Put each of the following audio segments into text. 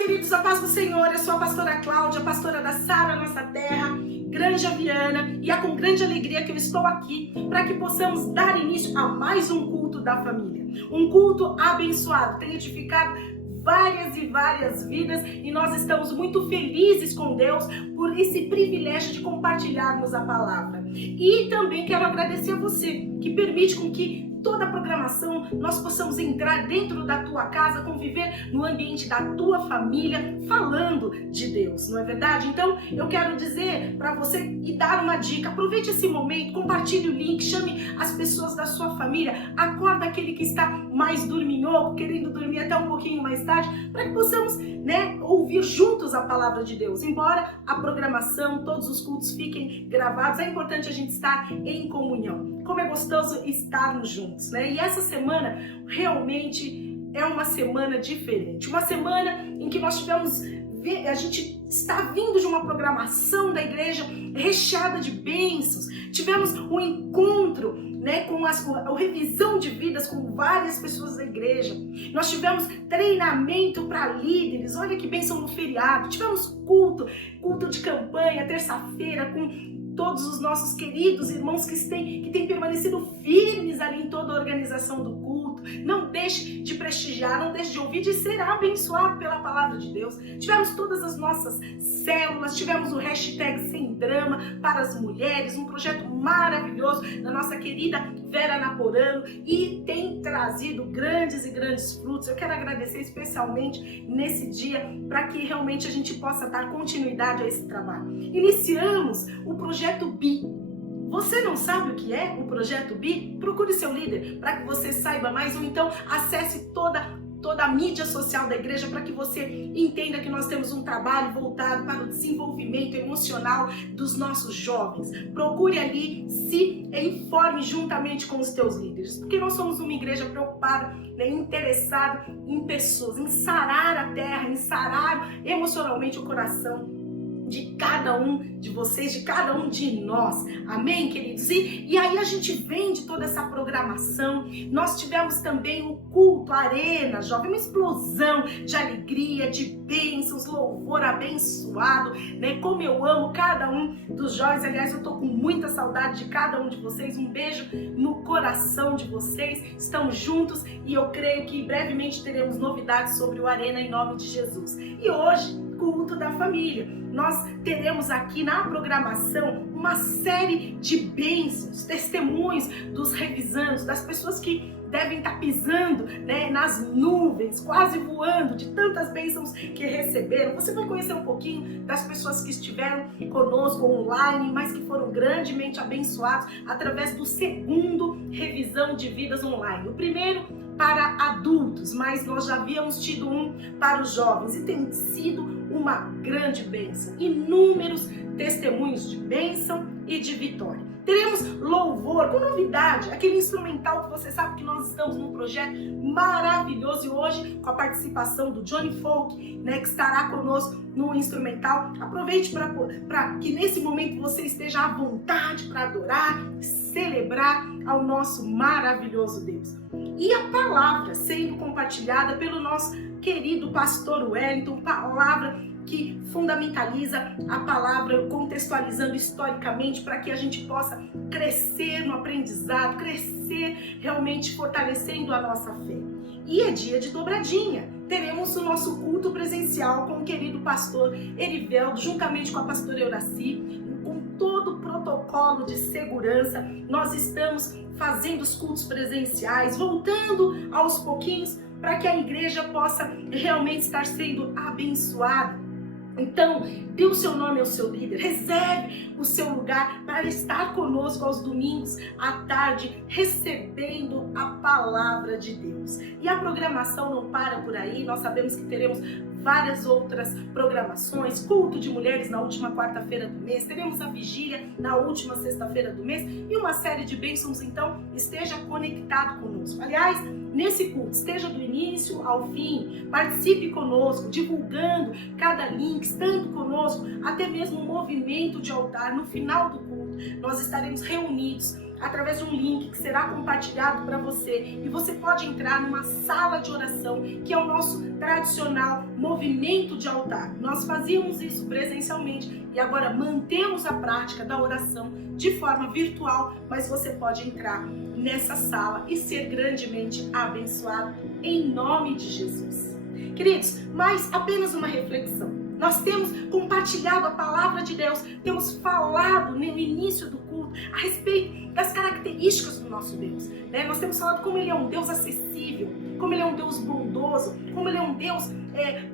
Queridos, a paz do Senhor. Eu sou a pastora Cláudia, pastora da Sara Nossa Terra, Granja Viana, e é com grande alegria que eu estou aqui para que possamos dar início a mais um culto da família. Um culto abençoado, tem edificado várias e várias vidas, e nós estamos muito felizes com Deus por esse privilégio de compartilharmos a palavra. E também quero agradecer a você que permite com que toda a programação nós possamos entrar dentro da tua casa, conviver no ambiente da tua família, falando de Deus, não é verdade? Então eu quero dizer para você e dar uma dica: aproveite esse momento, compartilhe o link, chame as pessoas da sua família, acorda aquele que está mais dorminhoco, querendo dormir até um pouquinho mais tarde, para que possamos, ouvir juntos a palavra de Deus. Embora a programação, todos os cultos fiquem gravados, é importante a gente estar em comunhão. Como é gostoso estarmos juntos, né? E essa semana realmente é uma semana diferente. Uma semana em que nós tivemos, a gente está vindo de uma programação da igreja recheada de bênçãos. Tivemos um encontro, com a revisão de vidas com várias pessoas da igreja. Nós tivemos treinamento para líderes. Olha que bênção no feriado. Tivemos culto de campanha, terça-feira, com todos os nossos queridos irmãos que têm permanecido firmes ali em toda a organização do culto. Não deixe de prestigiar, não deixe de ouvir, de ser abençoado pela palavra de Deus. Tivemos todas as nossas células, tivemos o hashtag Sem Drama para as mulheres, um projeto maravilhoso da nossa querida Vera Naporano, e tem trazido grandes e grandes frutos. Eu quero agradecer especialmente nesse dia para que realmente a gente possa dar continuidade a esse trabalho. Iniciamos o projeto BI. Você não sabe o que é o projeto BI? Procure seu líder para que você saiba mais, ou então acesse toda a mídia social da igreja para que você entenda que nós temos um trabalho voltado para o desenvolvimento emocional dos nossos jovens. Procure ali, se informe juntamente com os teus líderes, porque nós somos uma igreja preocupada, interessada em pessoas, em sarar a terra, em sarar emocionalmente o coração de cada um de vocês, de cada um de nós. Amém, queridos? E aí a gente vem de toda essa programação. Nós tivemos também o culto, a arena, jovem, uma explosão de alegria, de bênçãos, louvor abençoado, Como eu amo cada um dos jovens. Aliás, eu tô com muita saudade de cada um de vocês. Um beijo no coração de vocês. Estamos juntos e eu creio que brevemente teremos novidades sobre o Arena em nome de Jesus. E hoje, culto da família. Nós teremos aqui na programação uma série de bênçãos, testemunhos dos revisandos, das pessoas que devem estar pisando nas nuvens, quase voando de tantas bênçãos que receberam. Você vai conhecer um pouquinho das pessoas que estiveram conosco online, mas que foram grandemente abençoados através do segundo revisão de vidas online. O primeiro para adultos, mas nós já havíamos tido um para os jovens e tem sido uma grande bênção. Inúmeros testemunhos de bênção e de vitória. Teremos louvor com novidade, aquele instrumental que você sabe que nós estamos num projeto maravilhoso, e hoje com a participação do Johnny Folk, que estará conosco no instrumental. Aproveite para que nesse momento você esteja à vontade para adorar, celebrar ao nosso maravilhoso Deus. E a palavra sendo compartilhada pelo nosso querido pastor Wellington, palavra que fundamentaliza a palavra, contextualizando historicamente para que a gente possa crescer no aprendizado, crescer realmente fortalecendo a nossa fé. E é dia de dobradinha. Teremos o nosso culto presencial com o querido pastor Eriveldo, juntamente com a pastora Euraci, com todo o protocolo de segurança. Nós estamos fazendo os cultos presenciais, voltando aos pouquinhos para que a igreja possa realmente estar sendo abençoada. Então, dê o seu nome ao seu líder, reserve o seu lugar para estar conosco aos domingos à tarde, recebendo a palavra de Deus. E a programação não para por aí, nós sabemos que teremos várias outras programações, culto de mulheres na última quarta-feira do mês, teremos a vigília na última sexta-feira do mês e uma série de bênçãos. Então esteja conectado conosco. Aliás, nesse culto, esteja do início ao fim, participe conosco, divulgando cada link, estando conosco, até mesmo o movimento de altar. No final do culto, nós estaremos reunidos através de um link que será compartilhado para você, e você pode entrar numa sala de oração, que é o nosso tradicional movimento de altar. Nós fazíamos isso presencialmente e agora mantemos a prática da oração de forma virtual, mas você pode entrar nessa sala e ser grandemente abençoado em nome de Jesus. Queridos, mais apenas uma reflexão. Nós temos compartilhado a palavra de Deus, temos falado no início do culto a respeito das características do nosso Deus, né? Nós temos falado como Ele é um Deus acessível, como Ele é um Deus bondoso, como Ele é um Deus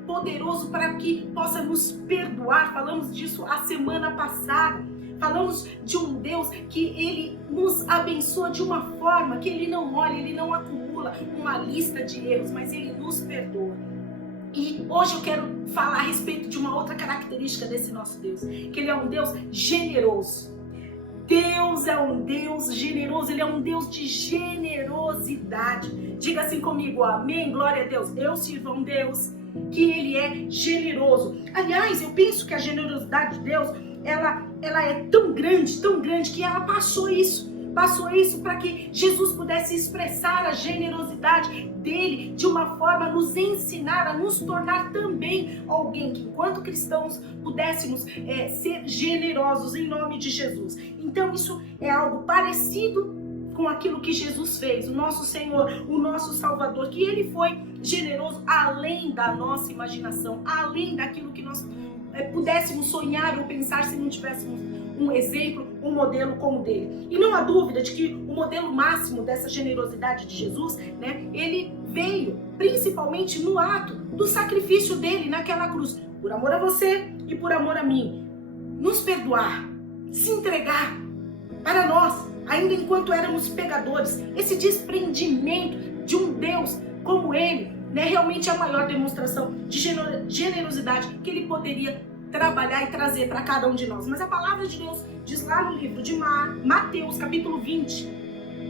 poderoso para que possa nos perdoar. Falamos disso a semana passada. Falamos de um Deus que Ele nos abençoa de uma forma que Ele não olha, Ele não acumula uma lista de erros, mas Ele nos perdoa. E hoje eu quero falar a respeito de uma outra característica desse nosso Deus, que Ele é um Deus generoso. Deus é um Deus generoso, Ele é um Deus de generosidade. Diga assim comigo, amém, glória a Deus. Eu sirvo a um Deus que Ele é generoso. Aliás, eu penso que a generosidade de Deus, ela é tão grande, que ela passou isso para que Jesus pudesse expressar a generosidade dele de uma forma a nos ensinar, a nos tornar também alguém que, enquanto cristãos, pudéssemos ser generosos em nome de Jesus. Então isso é algo parecido com aquilo que Jesus fez, o nosso Senhor, o nosso Salvador, que Ele foi generoso além da nossa imaginação, além daquilo que nós pudéssemos sonhar ou pensar se não tivéssemos um exemplo, um modelo como dele. E não há dúvida de que o modelo máximo dessa generosidade de Jesus, né, ele veio principalmente no ato do sacrifício dele naquela cruz, por amor a você e por amor a mim, nos perdoar, se entregar para nós, ainda enquanto éramos pecadores. Esse desprendimento de um Deus como Ele, né, realmente é a maior demonstração de generosidade que Ele poderia trabalhar e trazer para cada um de nós. Mas a palavra de Deus diz lá no livro de Mateus, capítulo 20,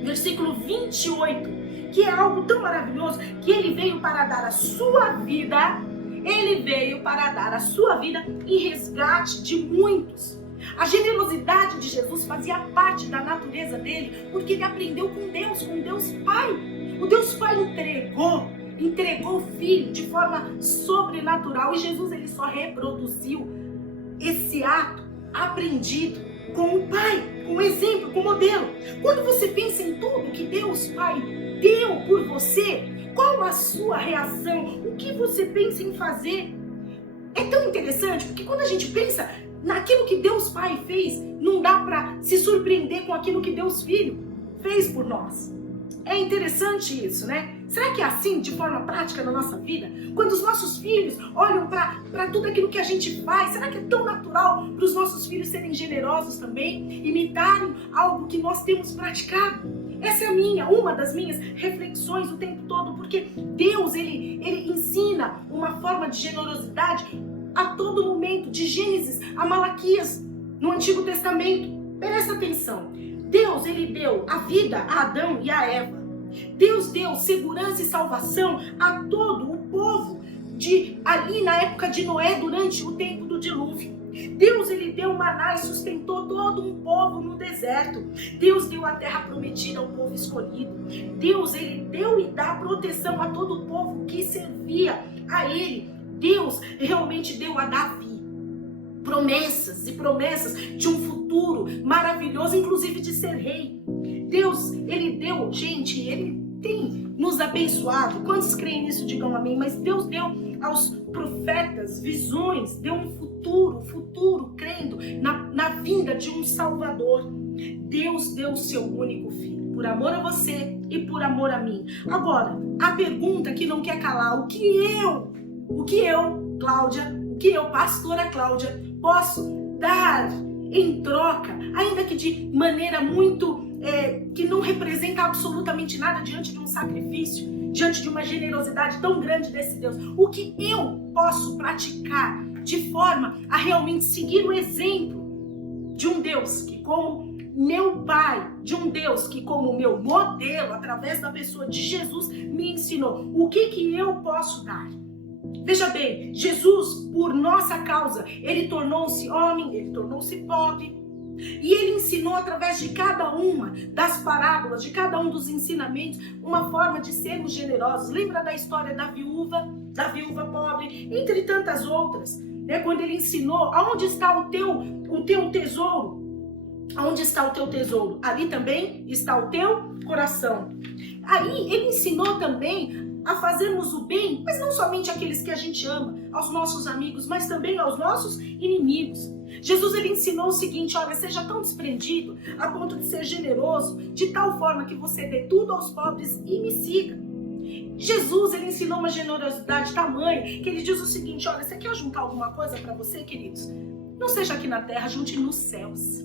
versículo 28, que é algo tão maravilhoso, que Ele veio para dar a sua vida, Ele veio para dar a sua vida em resgate de muitos. A generosidade de Jesus fazia parte da natureza dele, porque ele aprendeu com Deus Pai. O Deus Pai entregou o Filho de forma sobrenatural, e Jesus ele só reproduziu esse ato aprendido com o Pai, com o exemplo, com o modelo. Quando você pensa em tudo que Deus Pai deu por você, qual a sua reação? O que você pensa em fazer? É tão interessante, porque quando a gente pensa naquilo que Deus Pai fez, não dá para se surpreender com aquilo que Deus Filho fez por nós. É interessante isso, né? Será que é assim de forma prática na nossa vida? Quando os nossos filhos olham para tudo aquilo que a gente faz, será que é tão natural para os nossos filhos serem generosos também? Imitarem algo que nós temos praticado? Essa é uma das minhas reflexões o tempo todo, porque Deus, ele ensina uma forma de generosidade a todo momento, de Gênesis a Malaquias, no Antigo Testamento. Presta atenção. Deus, ele deu a vida a Adão e a Eva. Deus deu segurança e salvação a todo o povo ali na época de Noé, durante o tempo do dilúvio. Deus, ele deu maná e sustentou todo um povo no deserto. Deus deu a terra prometida ao povo escolhido. Deus, ele deu e dá proteção a todo o povo que servia a ele. Deus realmente deu a Davi promessas e promessas de um futuro maravilhoso, inclusive de ser rei. Deus, ele deu, gente, ele tem nos abençoado. Quantos creem nisso, digam amém. Mas Deus deu aos profetas visões, deu um futuro crendo na vinda de um Salvador. Deus deu o seu único filho, por amor a você e por amor a mim. Agora, a pergunta que não quer calar, o que eu, Cláudia, pastora Cláudia, posso dar em troca, ainda que de maneira muito, que não representa absolutamente nada diante de um sacrifício, diante de uma generosidade tão grande desse Deus? O que eu posso praticar de forma a realmente seguir o exemplo de um Deus que, como meu Pai, de um Deus que, como meu modelo, através da pessoa de Jesus, me ensinou? O que eu posso dar? Veja bem, Jesus, por nossa causa, ele tornou-se homem, ele tornou-se pobre, E ele ensinou através de cada uma das parábolas, de cada um dos ensinamentos, uma forma de sermos generosos. Lembra da história da viúva pobre, entre tantas outras, né? Quando ele ensinou, aonde está o teu tesouro? Aonde está o teu tesouro? Ali também está o teu coração. Aí ele ensinou também a fazermos o bem, mas não somente àqueles que a gente ama, aos nossos amigos, mas também aos nossos inimigos. Jesus, ele ensinou o seguinte: olha, seja tão desprendido a ponto de ser generoso, de tal forma que você dê tudo aos pobres e me siga. Jesus, ele ensinou uma generosidade tamanha que ele diz o seguinte: olha, você quer juntar alguma coisa para você, queridos? Não seja aqui na terra, junte nos céus.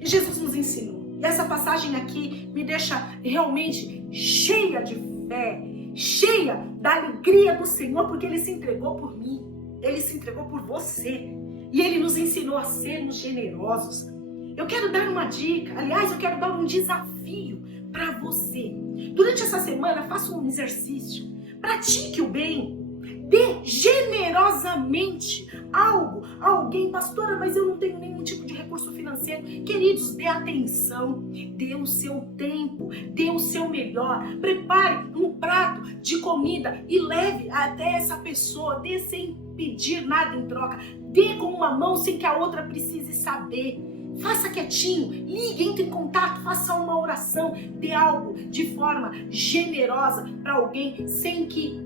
E Jesus nos ensinou. E essa passagem aqui me deixa realmente cheia de fé, cheia da alegria do Senhor, porque ele se entregou por mim, ele se entregou por você, e ele nos ensinou a sermos generosos. Eu quero dar uma dica, aliás, eu quero dar um desafio para você. Durante essa semana, faça um exercício, pratique o bem, dê generosamente algo a alguém. Pastora, mas eu não tenho nenhum tipo de recurso financeiro. Queridos, dê atenção, dê o seu tempo, dê o seu melhor. Prepare um prato de comida e leve até essa pessoa. Dê sem pedir nada em troca. Dê com uma mão sem que a outra precise saber. Faça quietinho, ligue, entre em contato, faça uma oração, dê algo de forma generosa para alguém sem que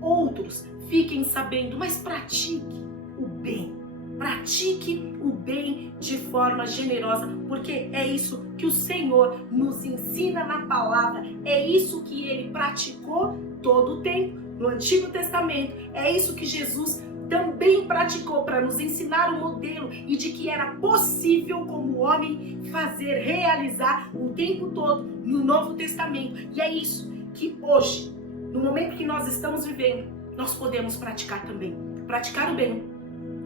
outros fiquem sabendo, mas pratique o bem. Pratique o bem de forma generosa, porque é isso que o Senhor nos ensina na palavra, é isso que ele praticou todo o tempo no Antigo Testamento, é isso que Jesus também praticou para nos ensinar o modelo e de que era possível como homem fazer, realizar o tempo todo no Novo Testamento. E é isso que hoje, no momento que nós estamos vivendo, nós podemos praticar também. Praticar o bem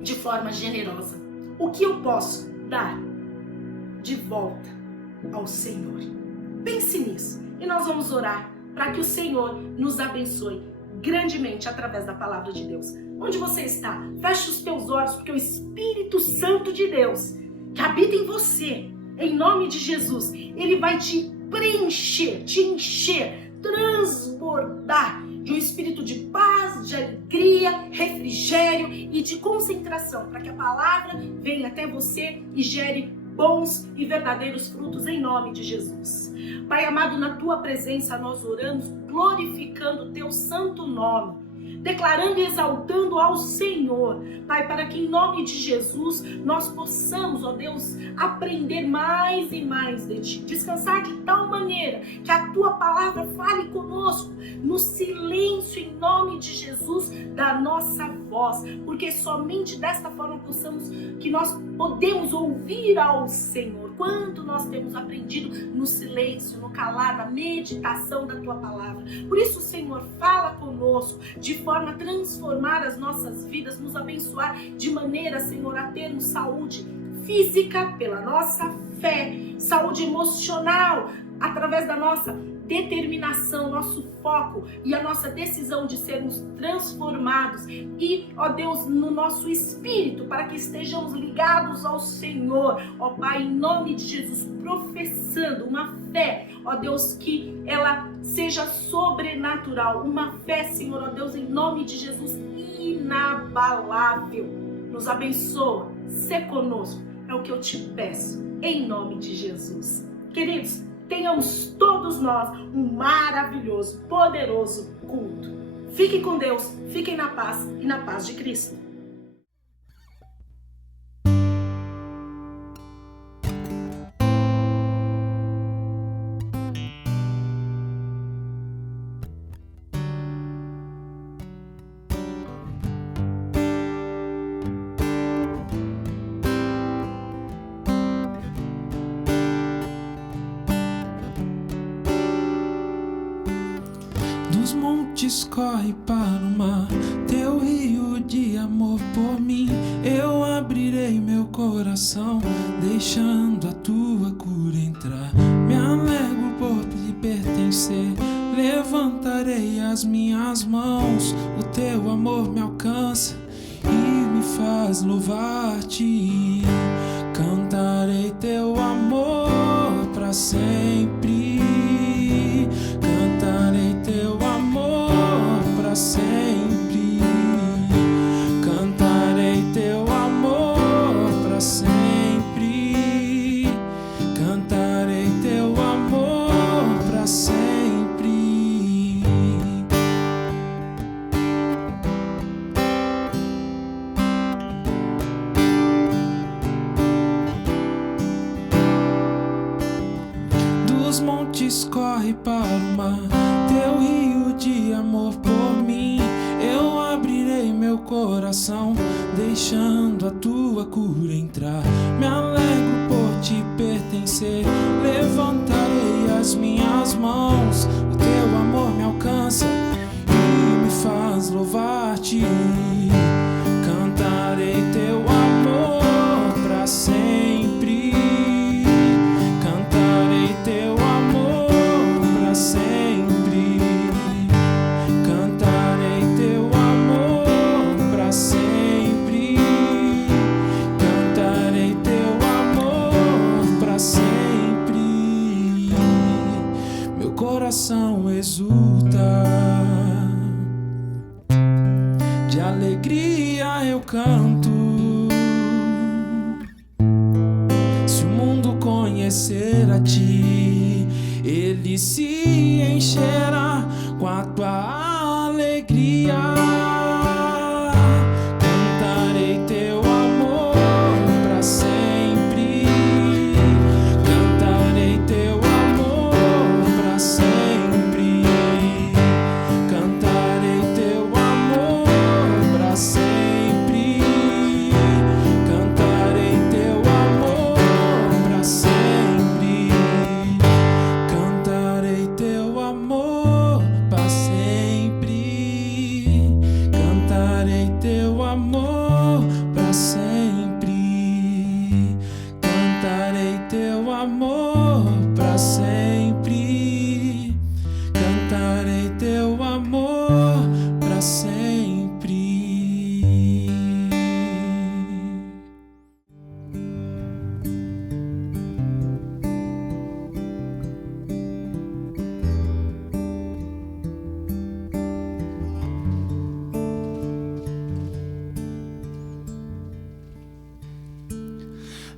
de forma generosa. O que eu posso dar de volta ao Senhor? Pense nisso. E nós vamos orar para que o Senhor nos abençoe grandemente através da palavra de Deus. Onde você está? Feche os teus olhos, porque o Espírito Santo de Deus, que habita em você, em nome de Jesus, ele vai te preencher, te encher, transbordar de um espírito de paz, de alegria, refrigério e de concentração, para que a palavra venha até você e gere bons e verdadeiros frutos em nome de Jesus. Pai amado, na tua presença nós oramos, glorificando o teu santo nome, declarando e exaltando ao Senhor, Pai, para que em nome de Jesus nós possamos, ó Deus, aprender mais e mais de Ti, descansar de tal maneira que a Tua palavra fale conosco, no silêncio em nome de Jesus da nossa voz, porque somente desta forma que nós podemos ouvir ao Senhor, quanto nós temos aprendido no silêncio, no calar, na meditação da Tua palavra. Por isso, Senhor, fala conosco de forma a transformar as nossas vidas, nos abençoar de maneira, Senhor, a termos saúde física pela nossa fé, saúde emocional através da nossa determinação, nosso foco e a nossa decisão de sermos transformados e, ó Deus, no nosso espírito, para que estejamos ligados ao Senhor, ó Pai, em nome de Jesus, professando uma fé, ó Deus, que ela seja sobrenatural, uma fé, Senhor, ó Deus, em nome de Jesus, inabalável. Nos abençoa, sê conosco, é o que eu te peço, em nome de Jesus. Queridos, tenhamos todos nós um maravilhoso, poderoso culto. Fiquem com Deus, fiquem na paz e na paz de Cristo. Dos montes corre para o mar, teu rio de amor por mim. Eu abrirei meu coração, deixando a tua cura entrar. Me alegro por te pertencer, levantarei as minhas mãos. O teu amor me alcança e me faz louvar-te. Cantarei teu coração, deixando a tua cura entrar. Me alegro por te pertencer, levantarei as minhas mãos. O teu amor me alcança e me faz louvar-te. Cantarei teu amor pra sempre. Cantarei teu amor pra sempre. Cantarei teu amor pra sempre. Cantarei teu amor pra sempre. Meu coração exulta, de alegria eu canto. Se o mundo conhecer a ti, ele se encherá com a tua alegria. Cantarei teu amor pra sempre. Cantarei teu amor pra sempre. Cantarei teu amor pra sempre. Cantarei teu amor pra sempre. Cantarei teu amor pra sempre. Cantarei teu amor pra sempre. Cantarei teu amor pra sempre. Cantarei teu amor pra sempre.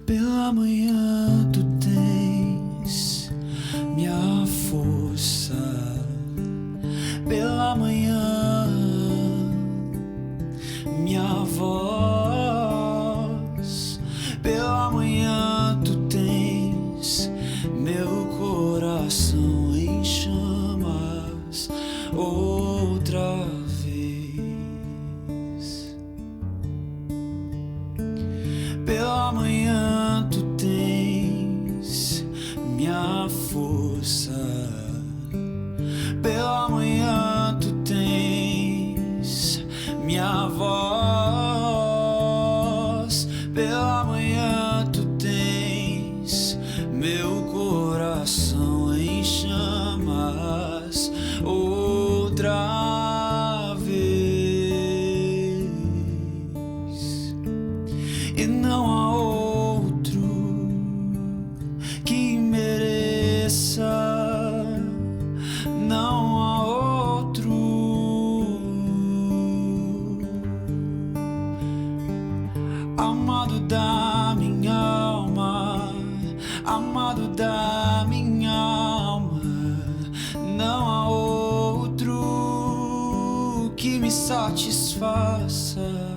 Pela manhã tu tens minha força. Pela manhã minha voz. Pela manhã tu tens meu coração em chamas outra vez. Pela manhã tu tens minha força. Pela manhã tu tens minha voz. Pela manhã tu tens meu coração em chamas outra vez. E não há outro que mereça, não há outro. Amado da minha alma, amado da minha alma, não há outro que me satisfaça.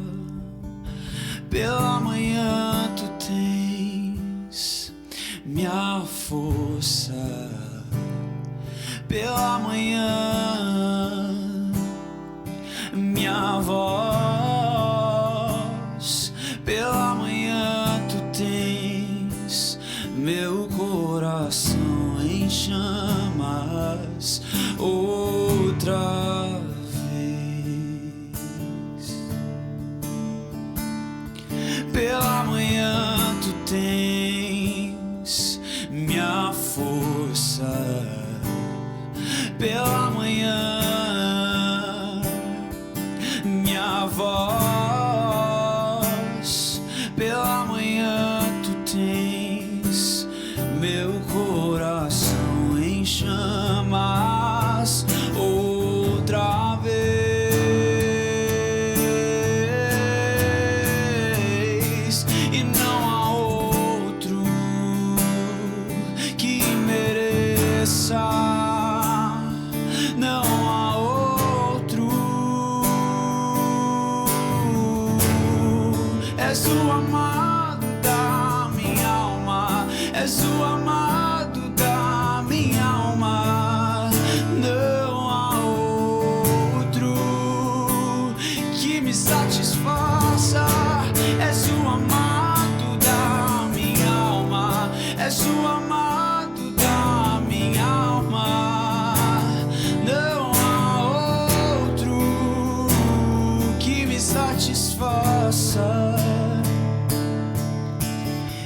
Pela manhã tu tens minha força. Pela manhã minha voz. Pela manhã tu tens meu coração em chamas outra vez. Pela manhã tu tens minha força. Pela manhã minha voz. Pela manhã tu tens meu coração em chamas outra vez. E não há outro que mereça, não há outro. És o amado da minha alma, és o amado da minha alma. Não há outro que me satisfaça. És o amado da minha alma, és o amado da minha alma. Não há outro que me satisfaça.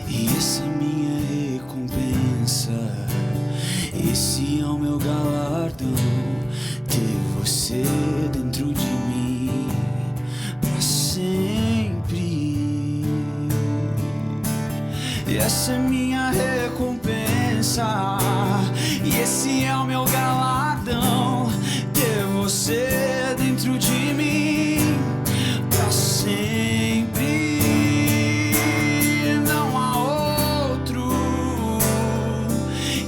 E essa é minha recompensa, esse é o meu galardão, ter você dentro de mim pra sempre. E essa é minha recompensa, e esse é o meu galardão, ter você dentro de mim pra sempre. Não há outro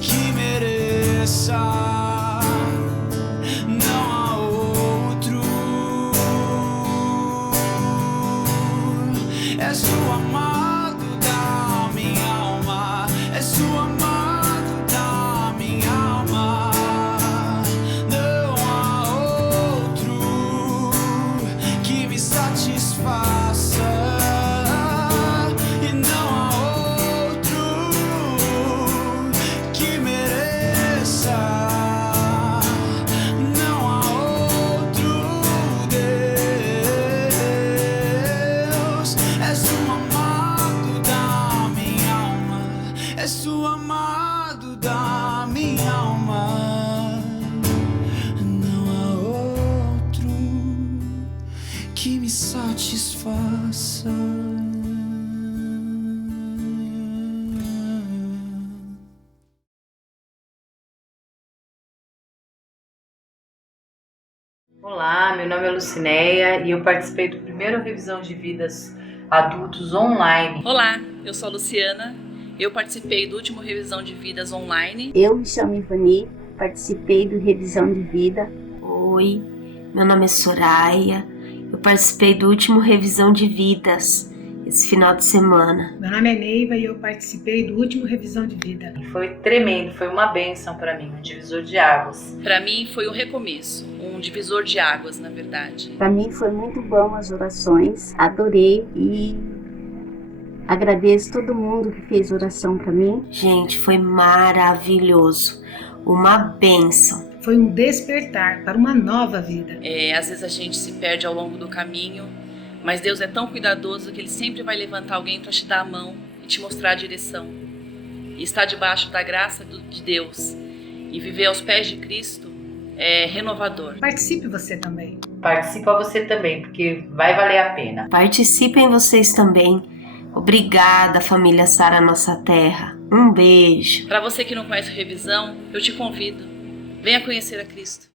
que mereça. Não há outro. És o amado da minha alma, és o amado da minha alma. Não há outro que me satisfaça, e não há outro que mereça. Não há outro Deus. És o amado da minha alma, és o amado da minha alma. Não há outro que me satisfaça. Olá, meu nome é Lucinéia e eu participei do primeiro Revisão de Vidas Adultos online. Olá, eu sou a Luciana, eu participei do último Revisão de Vidas online. Eu me chamo Ivani, participei do Revisão de Vida. Oi, meu nome é Soraya, eu participei do último Revisão de Vidas esse final de semana. Meu nome é Neiva e eu participei do último Revisão de Vida. Foi tremendo, foi uma bênção para mim, um divisor de águas. Para mim foi um recomeço, um divisor de águas, na verdade. Para mim foi muito bom as orações, adorei e agradeço todo mundo que fez oração para mim. Gente, foi maravilhoso, uma bênção. Foi um despertar para uma nova vida. Às vezes a gente se perde ao longo do caminho, mas Deus é tão cuidadoso que Ele sempre vai levantar alguém para te dar a mão e te mostrar a direção. E estar debaixo da graça de Deus e viver aos pés de Cristo é renovador. Participe você também. Participa você também, porque vai valer a pena. Participem vocês também. Obrigada, família Sara Nossa Terra. Um beijo. Para você que não conhece o Revisão, eu te convido. Venha conhecer a Cristo.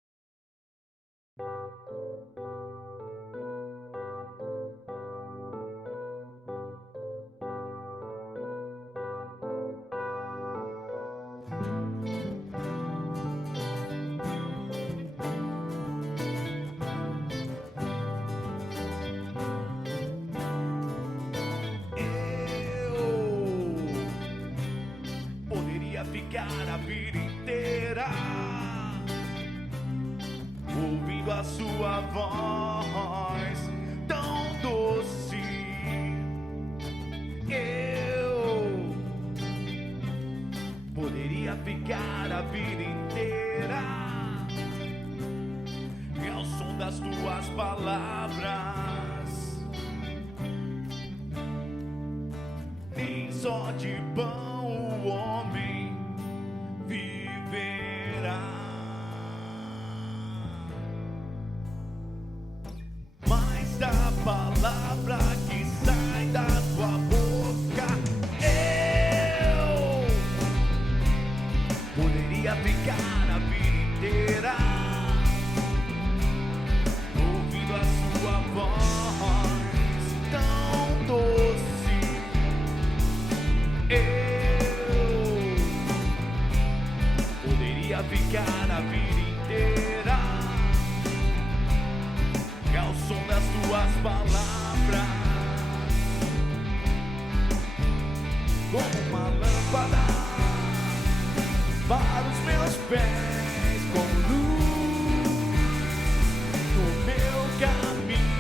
Ficar a vida inteira ouvindo a sua voz tão doce. Eu poderia ficar a vida inteira ao som das tuas palavras. Nem só de pão o homem viverá, mas da palavra que sai da tua boca eu poderia ficar a vida inteira ouvindo a sua voz tão doce. Eu poderia ficar a vida inteira ao som das tuas palavras, como uma lâmpada para os meus pés, como luz no meu caminho.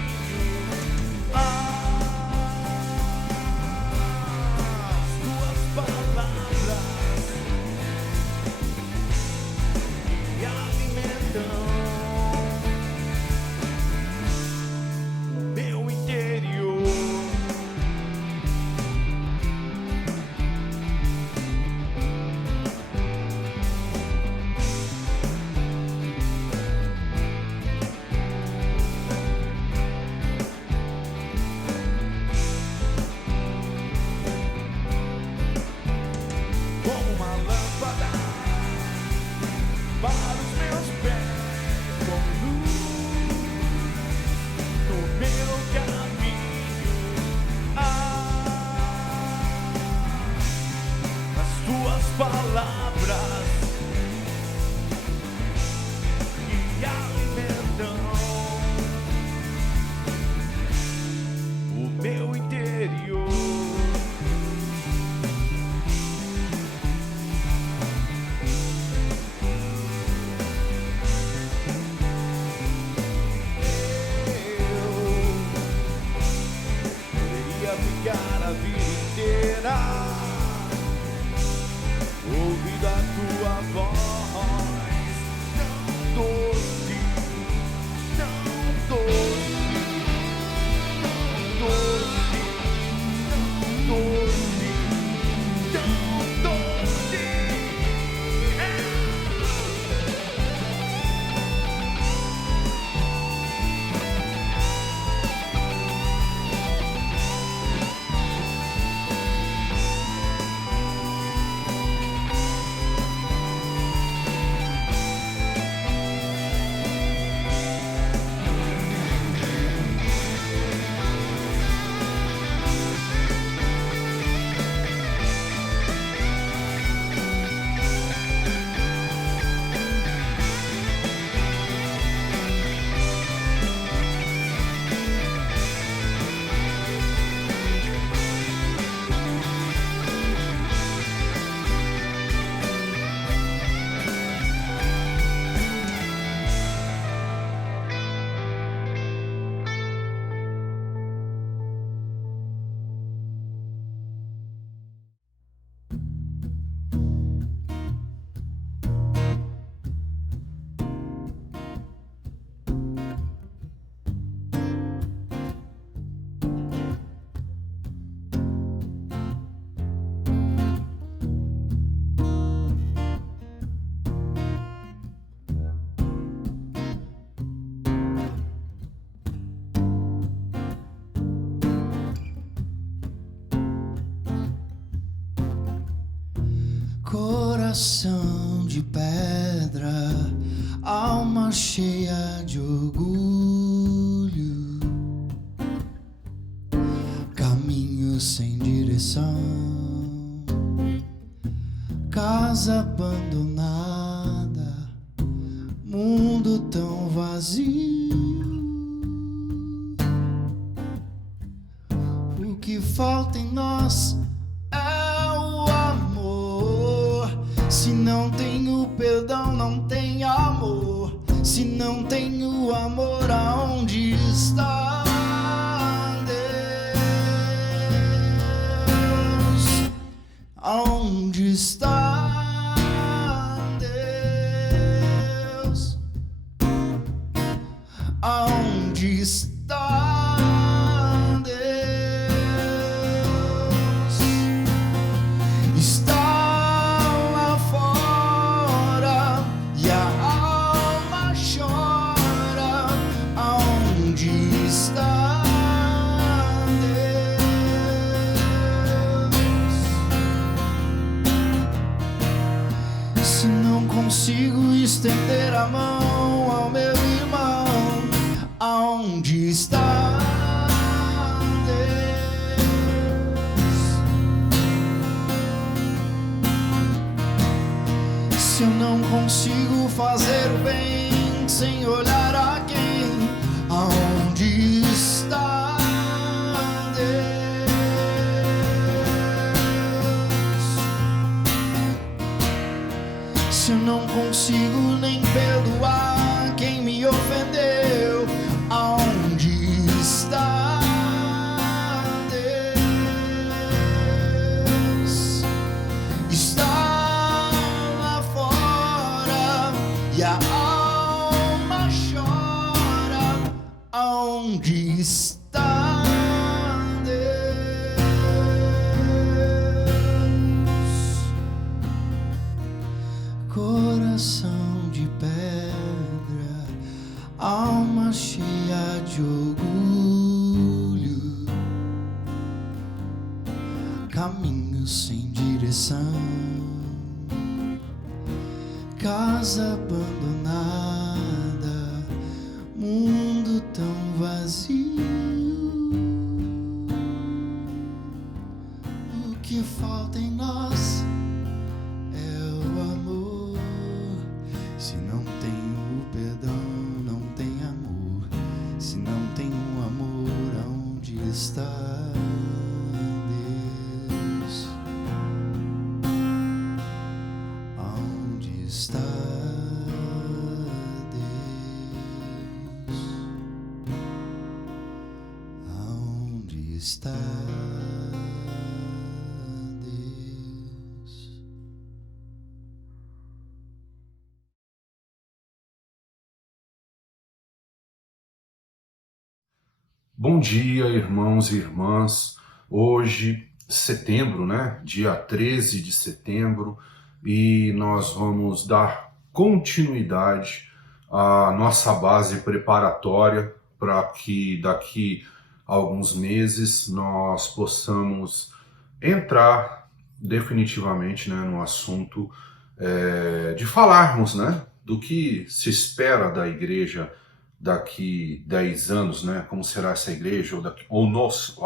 meu interior. Ficar a vida inteira ouvindo a tua voz tão doce, tão doce, tão doce, tão doce, tão doce. Coração de pedra, alma cheia de orgulho, caminho sem direção, casa abandonada, mundo tão vazio. O que falta em nós é o amor. Se não tenho perdão, não tem amor. Se não tenho amor, aonde está Deus? Aonde está Deus? Aonde está Deus? Está lá fora e a alma chora. Aonde está Deus? Se não consigo estender a mão ao meu irmão, aonde está Deus? Se eu não consigo fazer o bem sem olhar a quem, aonde está Deus? Se eu não consigo nem perdoar quem me ofendeu, aonde está Deus? Está lá fora e a alma chora. Aonde está Deus? Coração de pedra, alma cheia de orgulho, caminho sem direção, casa abandonada, mundo tão vazio. O que falta em nós é o amor. Se não tenho perdão, não tem amor. Se não tenho amor, aonde está Deus? Aonde está Deus? Aonde está Deus? Bom dia, irmãos e irmãs. Hoje, setembro, né? Dia 13 de setembro, e nós vamos dar continuidade à nossa base preparatória para que daqui a alguns meses nós possamos entrar definitivamente, né, no assunto de falarmos, né, do que se espera da igreja daqui 10 anos, né? Como será essa igreja? Eu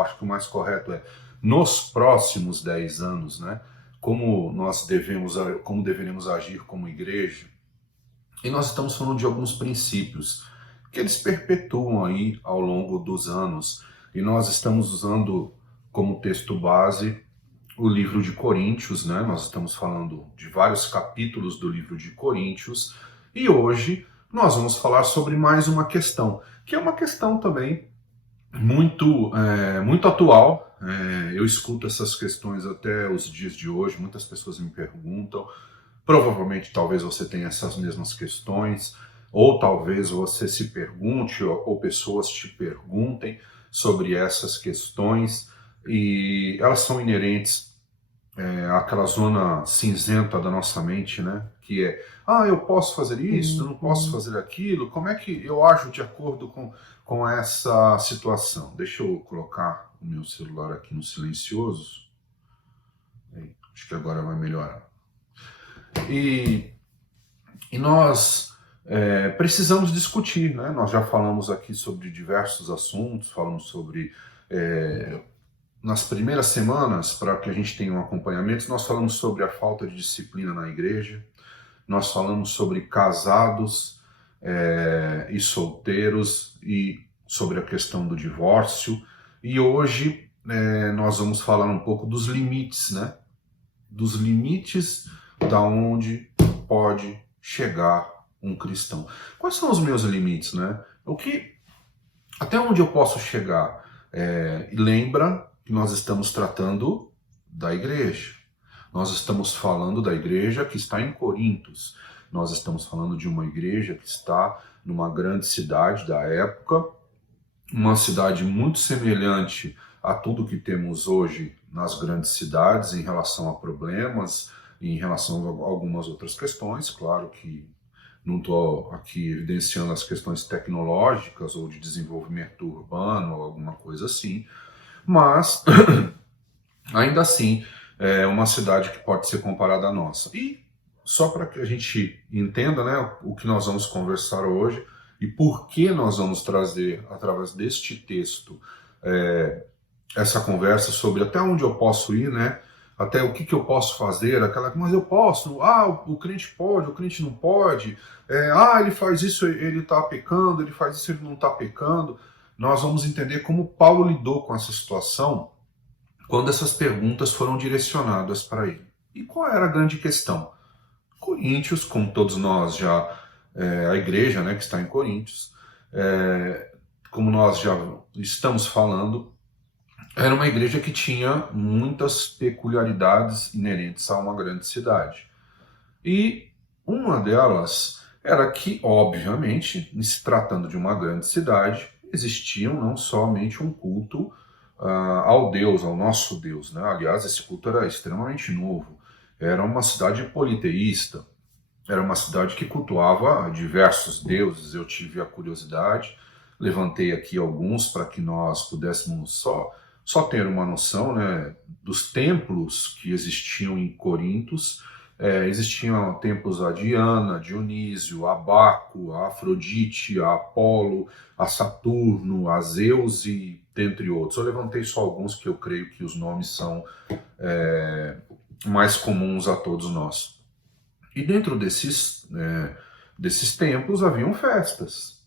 acho que o mais correto é nos próximos 10 anos, né? Como deveremos agir como igreja. E nós estamos falando de alguns princípios que eles perpetuam aí ao longo dos anos. E nós estamos usando como texto base o livro de Coríntios, né? Nós estamos falando de vários capítulos do livro de Coríntios. E hoje nós vamos falar sobre mais uma questão, que é uma questão também muito atual. Eu escuto essas questões até os dias de hoje, muitas pessoas me perguntam, provavelmente talvez você tenha essas mesmas questões, ou talvez você se pergunte, ou pessoas te perguntem sobre essas questões, e elas são inerentes àquela zona cinzenta da nossa mente, né? Que é, eu posso fazer isso, eu não posso fazer aquilo, como é que eu ajo de acordo com essa situação? Deixa eu colocar o meu celular aqui no silencioso. Acho que agora vai melhorar. E nós precisamos discutir, né? Nós já falamos aqui sobre diversos assuntos, falamos sobre... nas primeiras semanas, para que a gente tenha um acompanhamento, nós falamos sobre a falta de disciplina na igreja, nós falamos sobre casados e solteiros e sobre a questão do divórcio. E hoje nós vamos falar um pouco dos limites, né? Dos limites da onde pode chegar um cristão. Quais são os meus limites, né? Até onde eu posso chegar? Lembra que nós estamos tratando da igreja. Nós estamos falando da igreja que está em Corintos. Nós estamos falando de uma igreja que está numa grande cidade da época, uma cidade muito semelhante a tudo que temos hoje nas grandes cidades em relação a problemas, em relação a algumas outras questões. Claro que não estou aqui evidenciando as questões tecnológicas ou de desenvolvimento urbano ou alguma coisa assim, mas ainda assim é uma cidade que pode ser comparada à nossa. E só para que a gente entenda, né, o que nós vamos conversar hoje e por que nós vamos trazer, através deste texto, essa conversa sobre até onde eu posso ir, né, até o que eu posso fazer, mas eu posso, o crente pode, o crente não pode, ele faz isso, ele está pecando, ele faz isso, ele não está pecando. Nós vamos entender como Paulo lidou com essa situação quando essas perguntas foram direcionadas para ele. E qual era a grande questão? Coríntios, como todos nós já, a igreja, né, que está em Coríntios, como nós já estamos falando, era uma igreja que tinha muitas peculiaridades inerentes a uma grande cidade. E uma delas era que, obviamente, se tratando de uma grande cidade, existia não somente um culto ao Deus, ao nosso Deus, né? Aliás, esse culto era extremamente novo. Era uma cidade politeísta, era uma cidade que cultuava diversos deuses. Eu tive a curiosidade, levantei aqui alguns para que nós pudéssemos só ter uma noção, né, dos templos que existiam em Corintos. Existiam templos a Diana, Dionísio, a Baco, a Afrodite, a Apolo, a Saturno, a Zeus e dentre outros. Eu levantei só alguns que eu creio que os nomes são mais comuns a todos nós. E dentro desses templos haviam festas.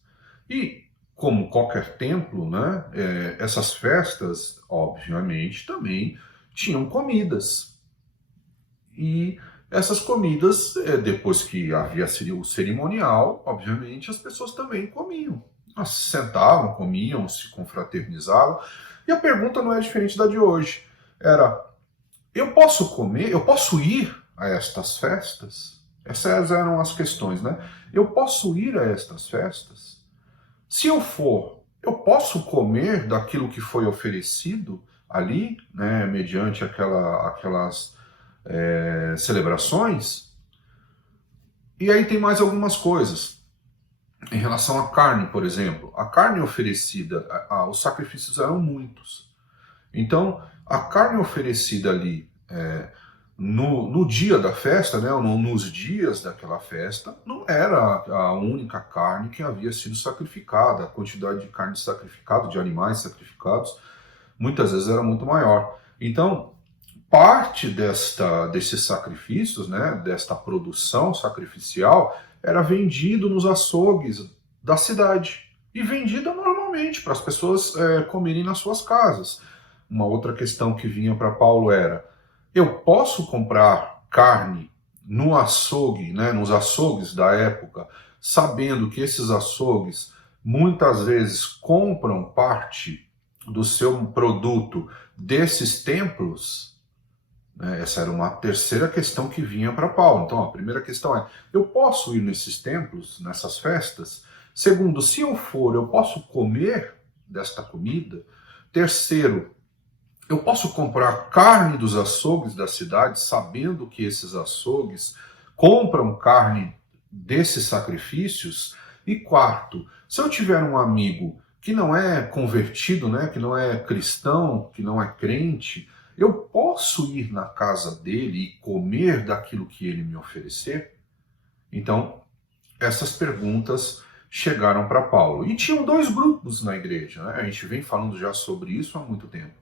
E como qualquer templo, né, essas festas, obviamente, também tinham comidas. E essas comidas, depois que havia o cerimonial, obviamente, as pessoas também comiam. Elas se sentavam, comiam, se confraternizavam. E a pergunta não é diferente da de hoje. Era, eu posso comer, eu posso ir a estas festas? Essas eram as questões, né? Eu posso ir a estas festas? Se eu for, eu posso comer daquilo que foi oferecido ali, né, mediante aquelas celebrações? E aí tem mais algumas coisas. Em relação à carne, por exemplo, a carne oferecida, os sacrifícios eram muitos. Então, a carne oferecida ali no dia da festa, né, ou nos dias daquela festa, não era a única carne que havia sido sacrificada. A quantidade de carne sacrificada, de animais sacrificados, muitas vezes era muito maior. Então, parte desses sacrifícios, né, desta produção sacrificial, era vendido nos açougues da cidade e vendida normalmente para as pessoas comerem nas suas casas. Uma outra questão que vinha para Paulo era, eu posso comprar carne no açougue, né, nos açougues da época, sabendo que esses açougues muitas vezes compram parte do seu produto desses templos? Essa era uma terceira questão que vinha para Paulo. Então, a primeira questão é, eu posso ir nesses templos, nessas festas? Segundo, se eu for, eu posso comer desta comida? Terceiro, eu posso comprar carne dos açougues da cidade, sabendo que esses açougues compram carne desses sacrifícios? E quarto, se eu tiver um amigo que não é convertido, né, que não é cristão, que não é crente, eu posso ir na casa dele e comer daquilo que ele me oferecer? Então, essas perguntas chegaram para Paulo. E tinham dois grupos na igreja, né? A gente vem falando já sobre isso há muito tempo.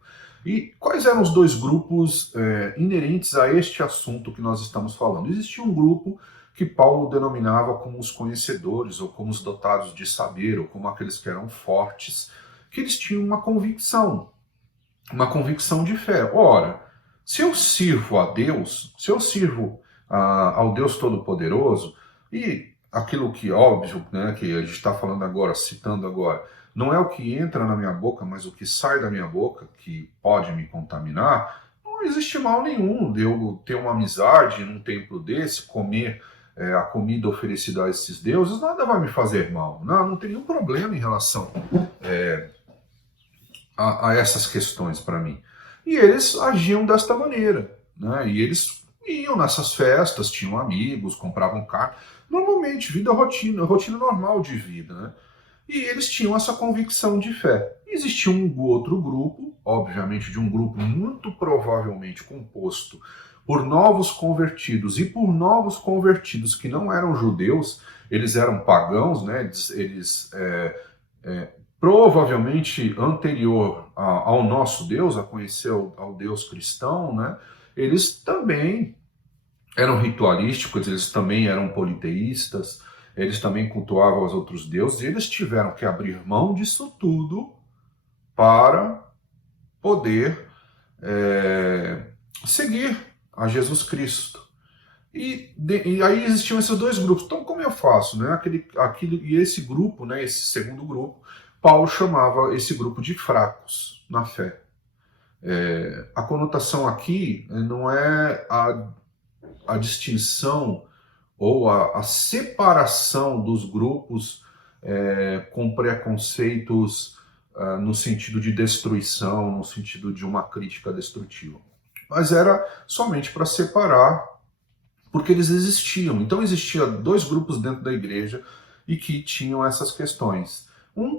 E quais eram os dois grupos inerentes a este assunto que nós estamos falando? Existia um grupo que Paulo denominava como os conhecedores, ou como os dotados de saber, ou como aqueles que eram fortes, que eles tinham uma convicção de fé. Ora, se eu sirvo a Deus, se eu sirvo ao Deus Todo-Poderoso, e aquilo que, óbvio, né, que a gente está falando agora, citando agora, não é o que entra na minha boca, mas o que sai da minha boca, que pode me contaminar, não existe mal nenhum de eu ter uma amizade num templo desse, comer a comida oferecida a esses deuses, nada vai me fazer mal. Não tem nenhum problema em relação a essas questões para mim. E eles agiam desta maneira, né? E eles iam nessas festas, tinham amigos, compravam carne, normalmente, rotina normal de vida, né? E eles tinham essa convicção de fé. Existia um outro grupo, obviamente de um grupo muito provavelmente composto por novos convertidos, e por novos convertidos que não eram judeus, eles eram pagãos, né? Eles provavelmente anterior ao nosso Deus, a conhecer ao Deus cristão, né? Eles também eram ritualísticos, eles também eram politeístas, eles também cultuavam os outros deuses, e eles tiveram que abrir mão disso tudo para poder seguir a Jesus Cristo. E aí existiam esses dois grupos. Então, como eu faço? Né? E esse grupo, né, esse segundo grupo, Paulo chamava esse grupo de fracos na fé. A conotação aqui não é a distinção ou a separação dos grupos com preconceitos no sentido de destruição, no sentido de uma crítica destrutiva. Mas era somente para separar, porque eles existiam. Então existiam dois grupos dentro da igreja e que tinham essas questões.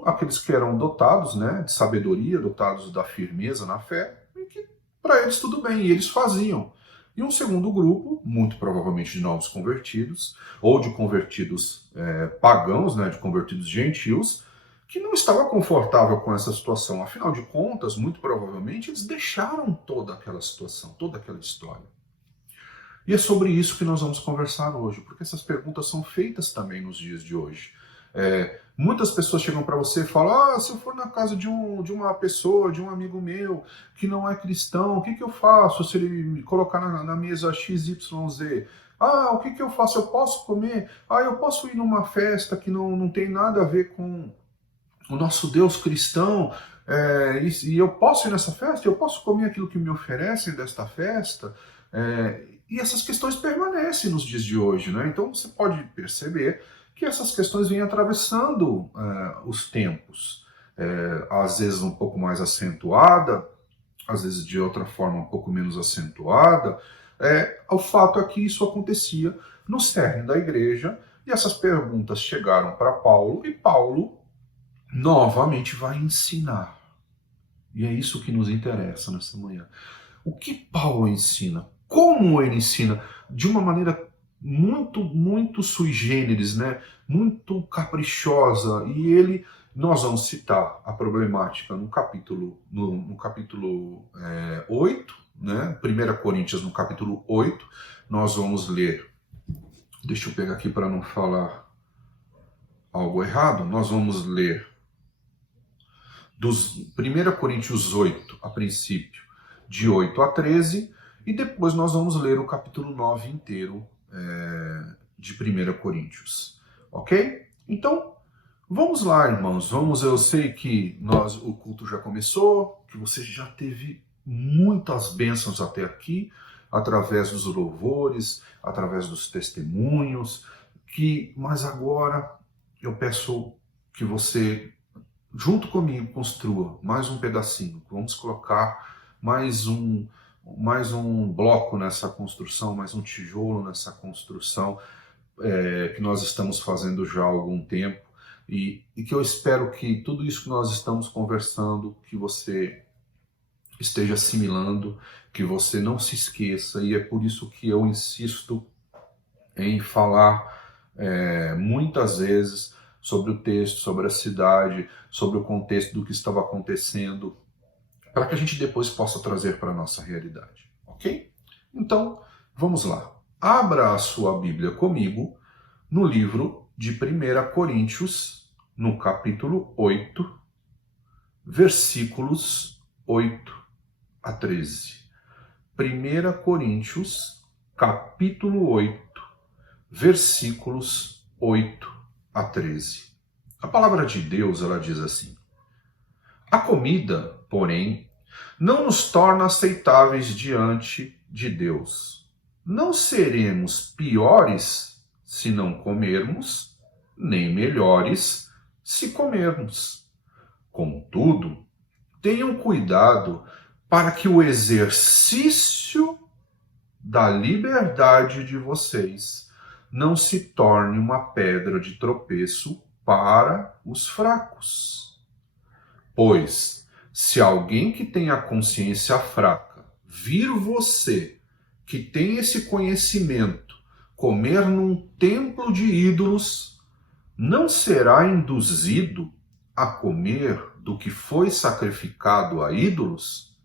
Aqueles que eram dotados, né, de sabedoria, dotados da firmeza na fé, e que para eles tudo bem, e eles faziam. E um segundo grupo, muito provavelmente de novos convertidos, ou de convertidos pagãos, né, de convertidos gentios, que não estava confortável com essa situação. Afinal de contas, muito provavelmente, eles deixaram toda aquela situação, toda aquela história. E é sobre isso que nós vamos conversar hoje, porque essas perguntas são feitas também nos dias de hoje. Muitas pessoas chegam para você e falam: se eu for na casa de uma pessoa, de um amigo meu, que não é cristão, o que eu faço se ele me colocar na mesa XYZ? O que eu faço? Eu posso comer? Eu posso ir numa festa que não tem nada a ver com o nosso Deus cristão, e eu posso ir nessa festa? Eu posso comer aquilo que me oferecem desta festa? E essas questões permanecem nos dias de hoje, né? Então você pode perceber que essas questões vêm atravessando os tempos, às vezes um pouco mais acentuada, às vezes de outra forma um pouco menos acentuada. O fato é que isso acontecia no cerne da igreja, e essas perguntas chegaram para Paulo, e Paulo novamente vai ensinar. E é isso que nos interessa nessa manhã. O que Paulo ensina? Como ele ensina? De uma maneira muito sui generis, né? Muito caprichosa. E nós vamos citar a problemática no capítulo 8, né? 1 Coríntios no capítulo 8. Nós vamos ler, deixa eu pegar aqui para não falar algo errado, nós vamos ler dos 1 Coríntios 8, a princípio, de 8 a 13, e depois nós vamos ler o capítulo 9 inteiro de 1 Coríntios. Ok? Então, vamos lá, irmãos. Eu sei que o culto já começou, que você já teve muitas bênçãos até aqui, através dos louvores, através dos testemunhos, mas agora eu peço que você, junto comigo, construa mais um pedacinho. Vamos colocar mais um bloco nessa construção, mais um tijolo nessa construção que nós estamos fazendo já há algum tempo, e que eu espero que tudo isso que nós estamos conversando, que você esteja assimilando, que você não se esqueça, e é por isso que eu insisto em falar muitas vezes sobre o texto, sobre a cidade, sobre o contexto do que estava acontecendo, para que a gente depois possa trazer para a nossa realidade, ok? Então, vamos lá. Abra a sua Bíblia comigo no livro de 1 Coríntios, no capítulo 8, versículos 8 a 13. 1 Coríntios, capítulo 8, versículos 8 a 13. A palavra de Deus, ela diz assim: a comida, porém, não nos torna aceitáveis diante de Deus. Não seremos piores se não comermos, nem melhores se comermos. Contudo, tenham cuidado para que o exercício da liberdade de vocês não se torne uma pedra de tropeço para os fracos. Pois, se alguém que tem a consciência fraca vir você, que tem esse conhecimento, comer num templo de ídolos, não será induzido a comer do que foi sacrificado a ídolos?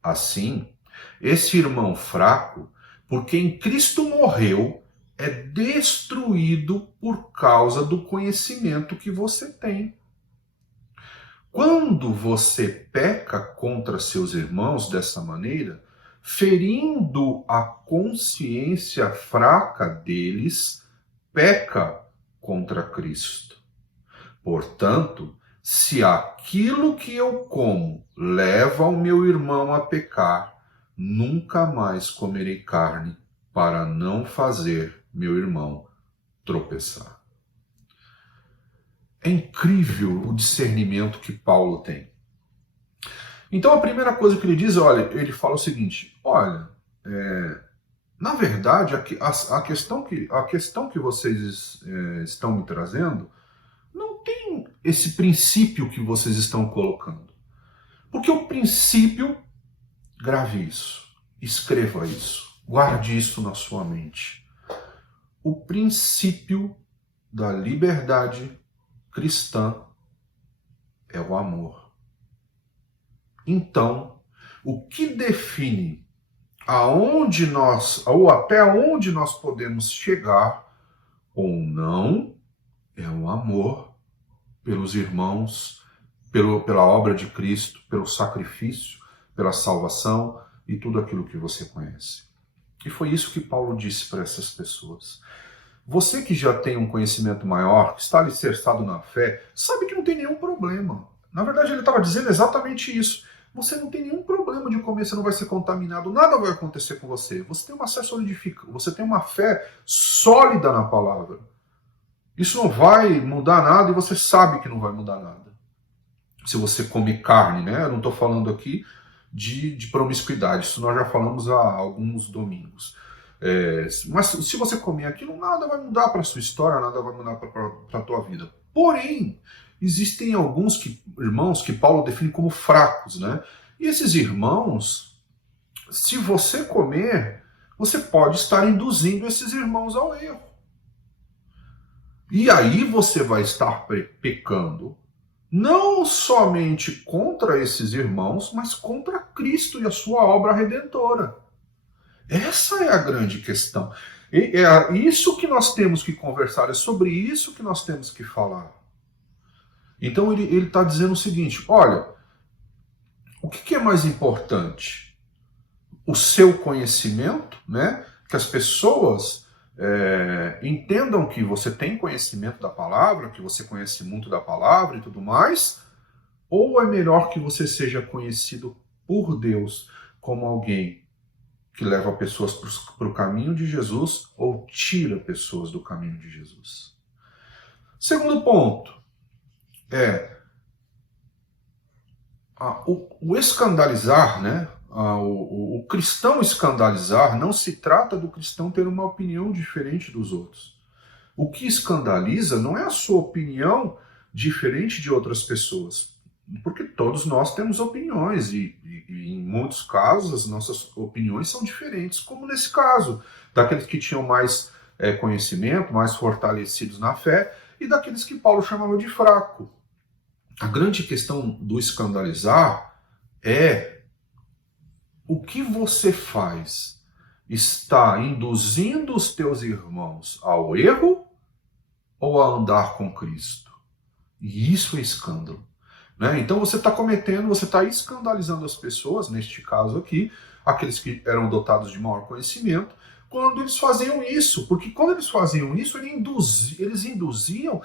Assim, esse irmão fraco, por quem Cristo morreu, é destruído por causa do conhecimento que você tem. Quando você peca contra seus irmãos dessa maneira, ferindo a consciência fraca deles, peca contra Cristo. Portanto, se aquilo que eu como leva o meu irmão a pecar, nunca mais comerei carne para não fazer meu irmão tropeçar. É incrível o discernimento que Paulo tem. Então a primeira coisa que ele diz, ele fala o seguinte: na verdade, a questão que vocês estão me trazendo não tem esse princípio que vocês estão colocando. Porque o princípio, grave isso, escreva isso, guarde isso na sua mente. O princípio da liberdade cristã é o amor. Então, o que define aonde nós, ou até onde nós podemos chegar ou não, é o amor pelos irmãos, pela obra de Cristo, pelo sacrifício, pela salvação e tudo aquilo que você conhece. E foi isso que Paulo disse para essas pessoas. Você que já tem um conhecimento maior, que está alicerçado na fé, sabe que não tem nenhum problema. Na verdade, ele estava dizendo exatamente isso. Você não tem nenhum problema de comer, você não vai ser contaminado, nada vai acontecer com você. Você tem uma fé solidificada, você tem uma fé sólida na palavra. Isso não vai mudar nada e você sabe que não vai mudar nada. Se você comer carne, né? Eu não estou falando aqui de promiscuidade, isso nós já falamos há alguns domingos. Mas se você comer aquilo, nada vai mudar para a sua história, nada vai mudar para a tua vida. Porém, existem alguns irmãos que Paulo define como fracos, né? E esses irmãos, se você comer, você pode estar induzindo esses irmãos ao erro. E aí você vai estar pecando, não somente contra esses irmãos, mas contra Cristo e a sua obra redentora. Essa é a grande questão. É isso que nós temos que conversar, é sobre isso que nós temos que falar. Então ele está dizendo o seguinte, olha, o que é mais importante? O seu conhecimento, né? Que as pessoas entendam que você tem conhecimento da palavra, que você conhece muito da palavra e tudo mais, ou é melhor que você seja conhecido por Deus como alguém que leva pessoas para o caminho de Jesus ou tira pessoas do caminho de Jesus? Segundo ponto o escandalizar, né? O cristão escandalizar não se trata do cristão ter uma opinião diferente dos outros. O que escandaliza não é a sua opinião diferente de outras pessoas, porque todos nós temos opiniões e em muitos casos as nossas opiniões são diferentes, como nesse caso, daqueles que tinham mais conhecimento, mais fortalecidos na fé, e daqueles que Paulo chamava de fraco. A grande questão do escandalizar é o que você faz. Está induzindo os teus irmãos ao erro ou a andar com Cristo? E isso é escândalo. Né? Então você está escandalizando as pessoas, neste caso aqui, aqueles que eram dotados de maior conhecimento, quando eles faziam isso. Porque quando eles faziam isso, eles induziam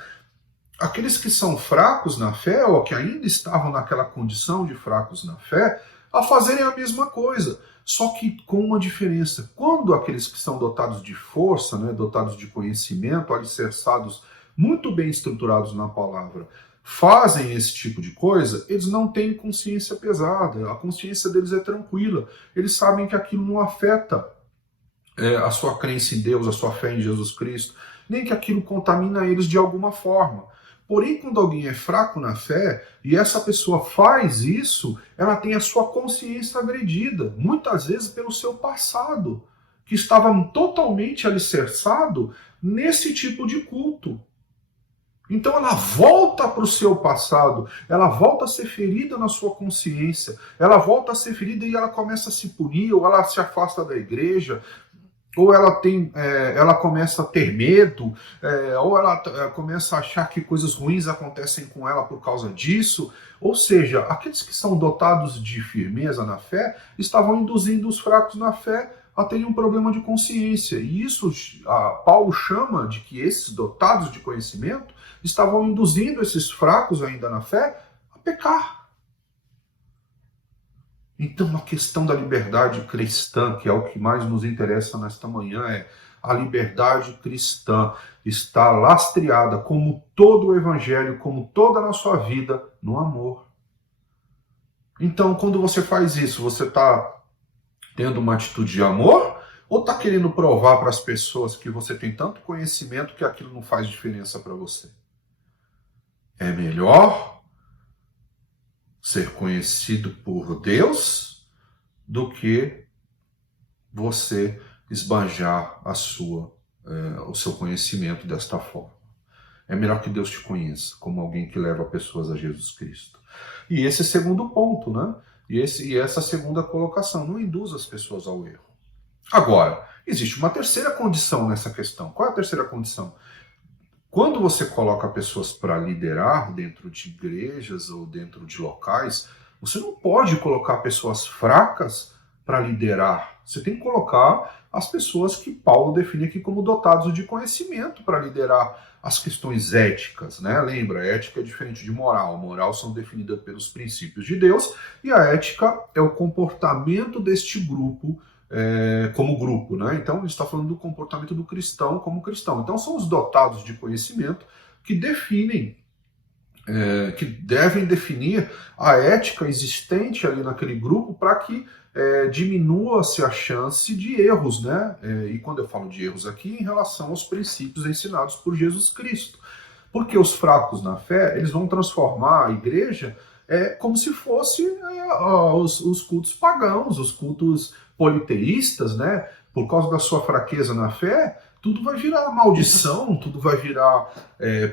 aqueles que são fracos na fé, ou que ainda estavam naquela condição de fracos na fé, a fazerem a mesma coisa, só que com uma diferença. Quando aqueles que são dotados de força, né, dotados de conhecimento, alicerçados, muito bem estruturados na palavra, fazem esse tipo de coisa, eles não têm consciência pesada, a consciência deles é tranquila, eles sabem que aquilo não afeta a sua crença em Deus, a sua fé em Jesus Cristo, nem que aquilo contamina eles de alguma forma. Porém, quando alguém é fraco na fé e essa pessoa faz isso, ela tem a sua consciência agredida, muitas vezes pelo seu passado, que estava totalmente alicerçado nesse tipo de culto. Então ela volta para o seu passado, ela volta a ser ferida na sua consciência, ela volta a ser ferida e ela começa a se punir, ou ela se afasta da igreja, ou ela começa a ter medo, ou ela começa a achar que coisas ruins acontecem com ela por causa disso. Ou seja, aqueles que são dotados de firmeza na fé estavam induzindo os fracos na fé a terem um problema de consciência. E isso Paulo chama de que esses dotados de conhecimento estavam induzindo esses fracos ainda na fé a pecar. Então, a questão da liberdade cristã, que é o que mais nos interessa nesta manhã, a liberdade cristã está lastreada, como todo o evangelho, como toda a sua vida, no amor. Então, quando você faz isso, você está tendo uma atitude de amor ou está querendo provar para as pessoas que você tem tanto conhecimento que aquilo não faz diferença para você? É melhor ser conhecido por Deus do que você esbanjar o seu conhecimento desta forma. É melhor que Deus te conheça como alguém que leva pessoas a Jesus Cristo. E esse é o segundo ponto, né? E essa segunda colocação, não induz as pessoas ao erro. Agora, existe uma terceira condição nessa questão. Qual é a terceira condição? quando você coloca pessoas para liderar dentro de igrejas ou dentro de locais, você não pode colocar pessoas fracas para liderar. Você tem que colocar as pessoas que Paulo define aqui como dotados de conhecimento para liderar as questões éticas, né? Lembra, ética é diferente de moral. Moral são definidas pelos princípios de Deus e a ética é o comportamento deste grupo como grupo, né? Então ele está falando do comportamento do cristão como cristão. Então são os dotados de conhecimento que definem, que devem definir a ética existente ali naquele grupo para que diminua-se a chance de erros, né? E quando eu falo de erros aqui, em relação aos princípios ensinados por Jesus Cristo. Porque os fracos na fé, eles vão transformar a igreja como se fosse os cultos pagãos, os cultos politeístas, né? Por causa da sua fraqueza na fé, tudo vai virar maldição, tudo vai virar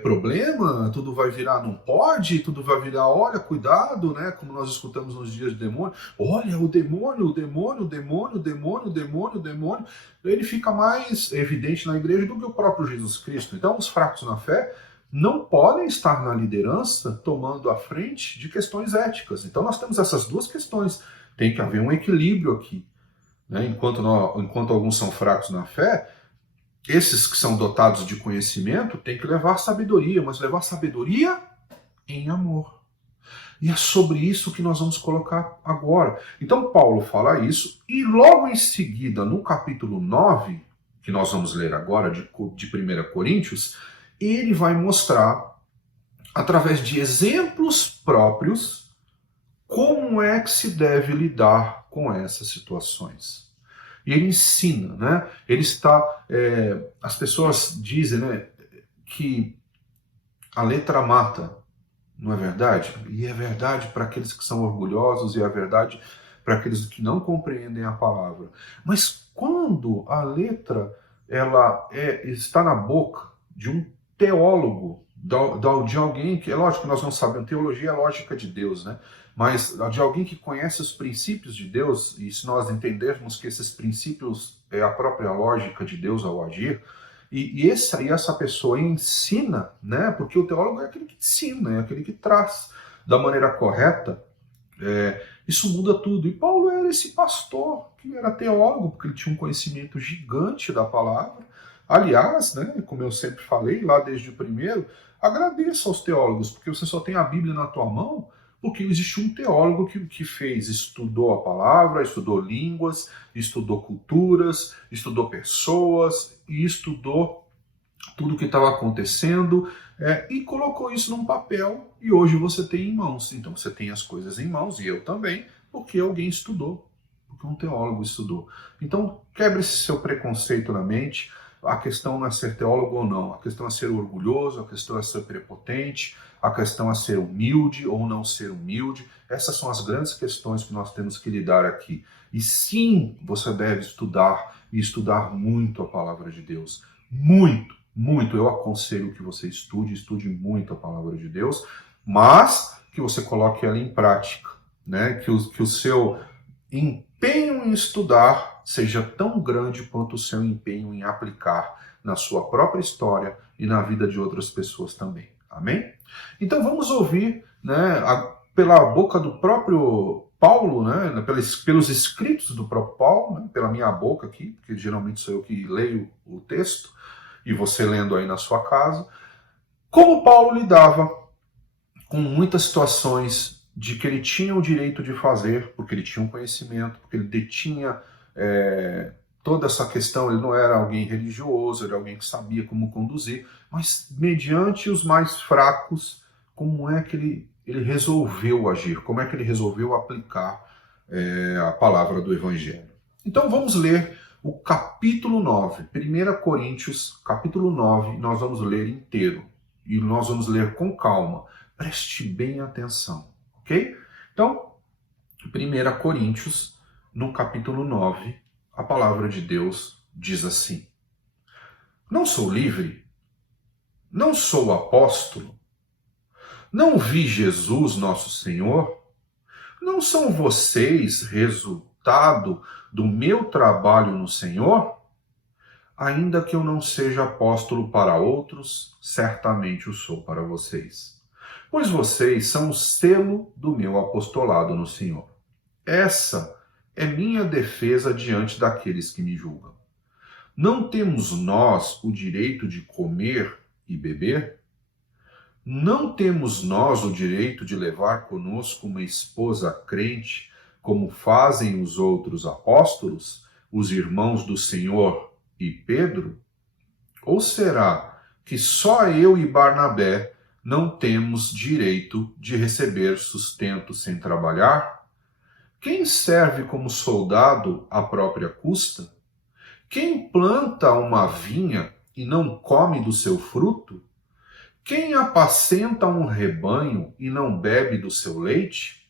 problema, tudo vai virar não pode, tudo vai virar, olha, cuidado, né? Como nós escutamos nos dias de demônio, olha, o demônio, o demônio, o demônio, o demônio, o demônio, o demônio. Ele fica mais evidente na igreja do que o próprio Jesus Cristo. Então, os fracos na fé não podem estar na liderança tomando a frente de questões éticas. Então, nós temos essas duas questões. Tem que haver um equilíbrio aqui, né? Enquanto alguns são fracos na fé, esses que são dotados de conhecimento têm que levar sabedoria, mas levar sabedoria em amor. E é sobre isso que nós vamos colocar agora. Então Paulo fala isso, e logo em seguida, no capítulo 9, que nós vamos ler agora, de 1 Coríntios, ele vai mostrar, através de exemplos próprios, como é que se deve lidar com essas situações. E ele ensina, né? Ele está... as pessoas dizem, né, que a letra mata, não é verdade? E é verdade para aqueles que são orgulhosos e é verdade para aqueles que não compreendem a palavra. Mas quando a letra está na boca de um teólogo, de alguém que... É lógico que nós não sabemos, teologia é a lógica de Deus, né? Mas de alguém que conhece os princípios de Deus, e se nós entendermos que esses princípios é a própria lógica de Deus ao agir, e essa pessoa ensina, né? Porque o teólogo é aquele que ensina, é aquele que traz da maneira correta, isso muda tudo. E Paulo era esse pastor que era teólogo, porque ele tinha um conhecimento gigante da palavra. Aliás, né, como eu sempre falei lá desde o primeiro, agradeça aos teólogos, porque você só tem a Bíblia na tua mão porque existe um teólogo que estudou a palavra, estudou línguas, estudou culturas, estudou pessoas, e estudou tudo o que estava acontecendo, e colocou isso num papel, e hoje você tem em mãos. Então você tem as coisas em mãos, e eu também, porque alguém estudou, porque um teólogo estudou. Então quebre esse seu preconceito na mente. A questão não é ser teólogo ou não, a questão é ser orgulhoso, a questão é ser prepotente, a questão é ser humilde ou não ser humilde. Essas são as grandes questões que nós temos que lidar aqui. E sim, você deve estudar, e estudar muito a palavra de Deus. Muito, muito. Eu aconselho que você estude muito a palavra de Deus, mas que você coloque ela em prática, né? Que o seu empenho em estudar seja tão grande quanto o seu empenho em aplicar na sua própria história e na vida de outras pessoas também. Amém? Então vamos ouvir, né, pela boca do próprio Paulo, né, pelos escritos do próprio Paulo, né, pela minha boca aqui, porque geralmente sou eu que leio o texto, e você lendo aí na sua casa, como Paulo lidava com muitas situações de que ele tinha o direito de fazer, porque ele tinha um conhecimento, porque ele detinha toda essa questão. Ele não era alguém religioso, ele era alguém que sabia como conduzir, mas mediante os mais fracos, como é que ele resolveu agir, como é que ele resolveu aplicar a palavra do Evangelho. Então vamos ler o capítulo 9, 1 Coríntios, capítulo 9, nós vamos ler inteiro, e nós vamos ler com calma, preste bem atenção, ok? Então, 1 Coríntios, no capítulo 9, a palavra de Deus diz assim: não sou livre, não sou apóstolo, não vi Jesus nosso Senhor, não são vocês resultado do meu trabalho no Senhor? Ainda que eu não seja apóstolo para outros, certamente o sou para vocês. Pois vocês são o selo do meu apostolado no Senhor. Essa é minha defesa diante daqueles que me julgam. Não temos nós o direito de comer e beber? Não temos nós o direito de levar conosco uma esposa crente, como fazem os outros apóstolos, os irmãos do Senhor e Pedro? Ou será que só eu e Barnabé não temos direito de receber sustento sem trabalhar? Quem serve como soldado à própria custa? Quem planta uma vinha e não come do seu fruto? Quem apacenta um rebanho e não bebe do seu leite?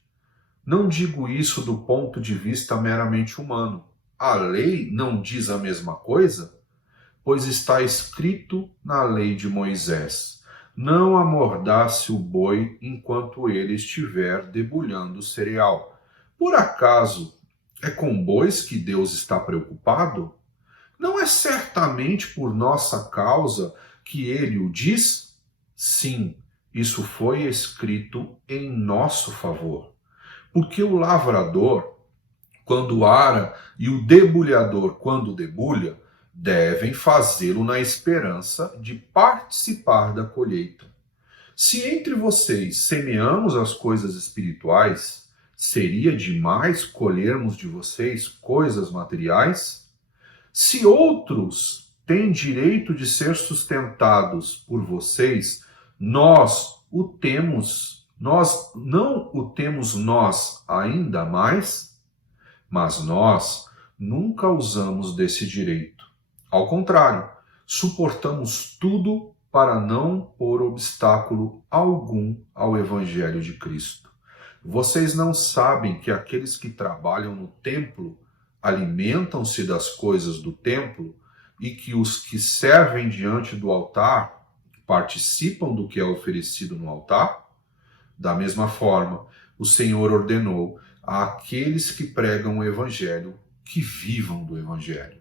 Não digo isso do ponto de vista meramente humano. A lei não diz a mesma coisa? Pois está escrito na lei de Moisés: não amordace o boi enquanto ele estiver debulhando o cereal. Por acaso é com bois que Deus está preocupado? Não é certamente por nossa causa que ele o diz? Sim, isso foi escrito em nosso favor. Porque o lavrador, quando ara, e o debulhador, quando debulha, devem fazê-lo na esperança de participar da colheita. Se entre vocês semeamos as coisas espirituais, seria demais colhermos de vocês coisas materiais? Se outros têm direito de ser sustentados por vocês, nós não o temos nós ainda mais? Mas nós nunca usamos desse direito. Ao contrário, suportamos tudo para não pôr obstáculo algum ao Evangelho de Cristo. Vocês não sabem que aqueles que trabalham no templo alimentam-se das coisas do templo e que os que servem diante do altar participam do que é oferecido no altar? Da mesma forma, o Senhor ordenou àqueles que pregam o Evangelho que vivam do Evangelho.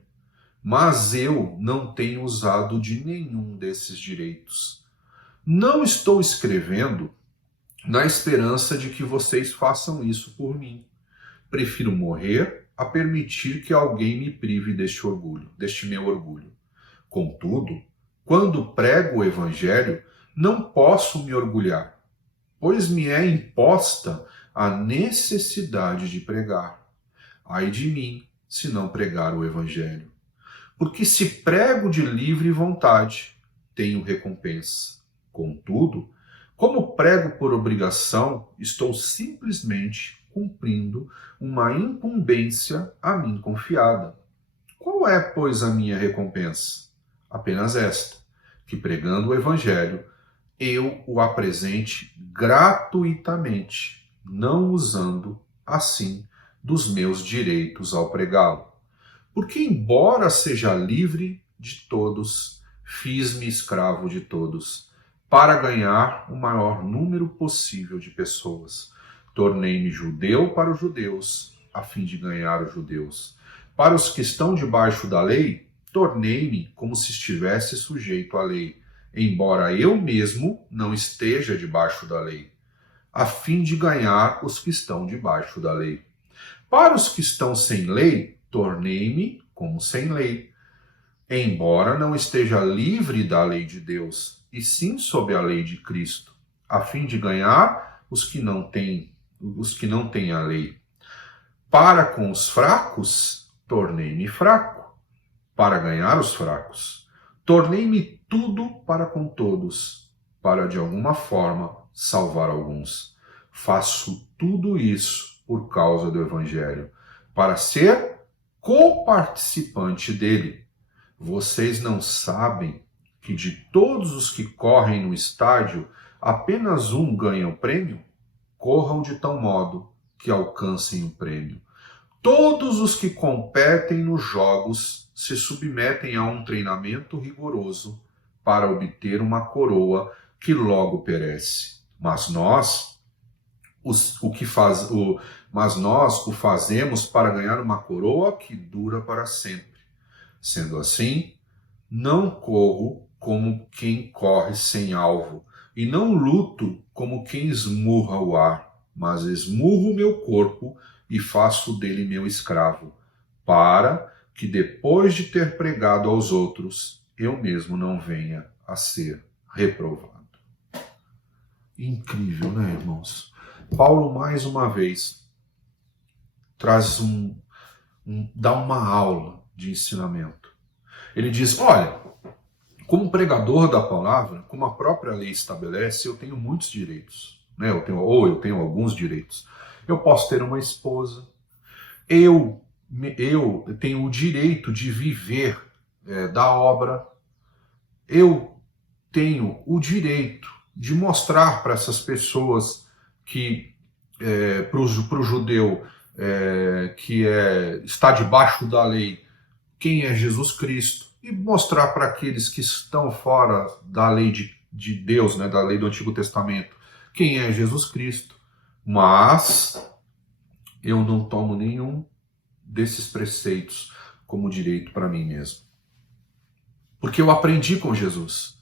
Mas eu não tenho usado de nenhum desses direitos. Não estou escrevendo na esperança de que vocês façam isso por mim. Prefiro morrer a permitir que alguém me prive deste meu orgulho. Contudo, quando prego o Evangelho, não posso me orgulhar, pois me é imposta a necessidade de pregar. Ai de mim, se não pregar o Evangelho. Porque se prego de livre vontade, tenho recompensa. Contudo, como prego por obrigação, estou simplesmente cumprindo uma incumbência a mim confiada. Qual é, pois, a minha recompensa? Apenas esta, que pregando o Evangelho, eu o apresente gratuitamente, não usando, assim, dos meus direitos ao pregá-lo. Porque, embora seja livre de todos, fiz-me escravo de todos, para ganhar o maior número possível de pessoas. Tornei-me judeu para os judeus, a fim de ganhar os judeus. Para os que estão debaixo da lei, tornei-me como se estivesse sujeito à lei, embora eu mesmo não esteja debaixo da lei, a fim de ganhar os que estão debaixo da lei. Para os que estão sem lei, tornei-me como sem lei, embora não esteja livre da lei de Deus, e sim sob a lei de Cristo, a fim de ganhar os que não têm a lei. Para com os fracos, tornei-me fraco, para ganhar os fracos. Tornei-me tudo para com todos, para de alguma forma salvar alguns. Faço tudo isso por causa do Evangelho, para ser coparticipante dele. Vocês não sabem que de todos os que correm no estádio, apenas um ganha o prêmio? Corram de tal modo que alcancem o prêmio. Todos os que competem nos jogos se submetem a um treinamento rigoroso para obter uma coroa que logo perece. Mas nós o fazemos para ganhar uma coroa que dura para sempre. Sendo assim, Não corro como quem corre sem alvo, e não luto como quem esmurra o ar, mas esmurro o meu corpo e faço dele meu escravo, para que depois de ter pregado aos outros, eu mesmo não venha a ser reprovado. Incrível, né, irmãos? Paulo, mais uma vez, traz dá uma aula de ensinamento. Ele diz, olha, como pregador da palavra, como a própria lei estabelece, eu tenho muitos direitos, né? Eu tenho alguns direitos. Eu posso ter uma esposa, eu tenho o direito de viver da obra, eu tenho o direito de mostrar para essas pessoas que, para o judeu que está debaixo da lei, quem é Jesus Cristo, e mostrar para aqueles que estão fora da lei de Deus, né, da lei do Antigo Testamento, quem é Jesus Cristo. Mas eu não tomo nenhum desses preceitos como direito para mim mesmo. Porque eu aprendi com Jesus.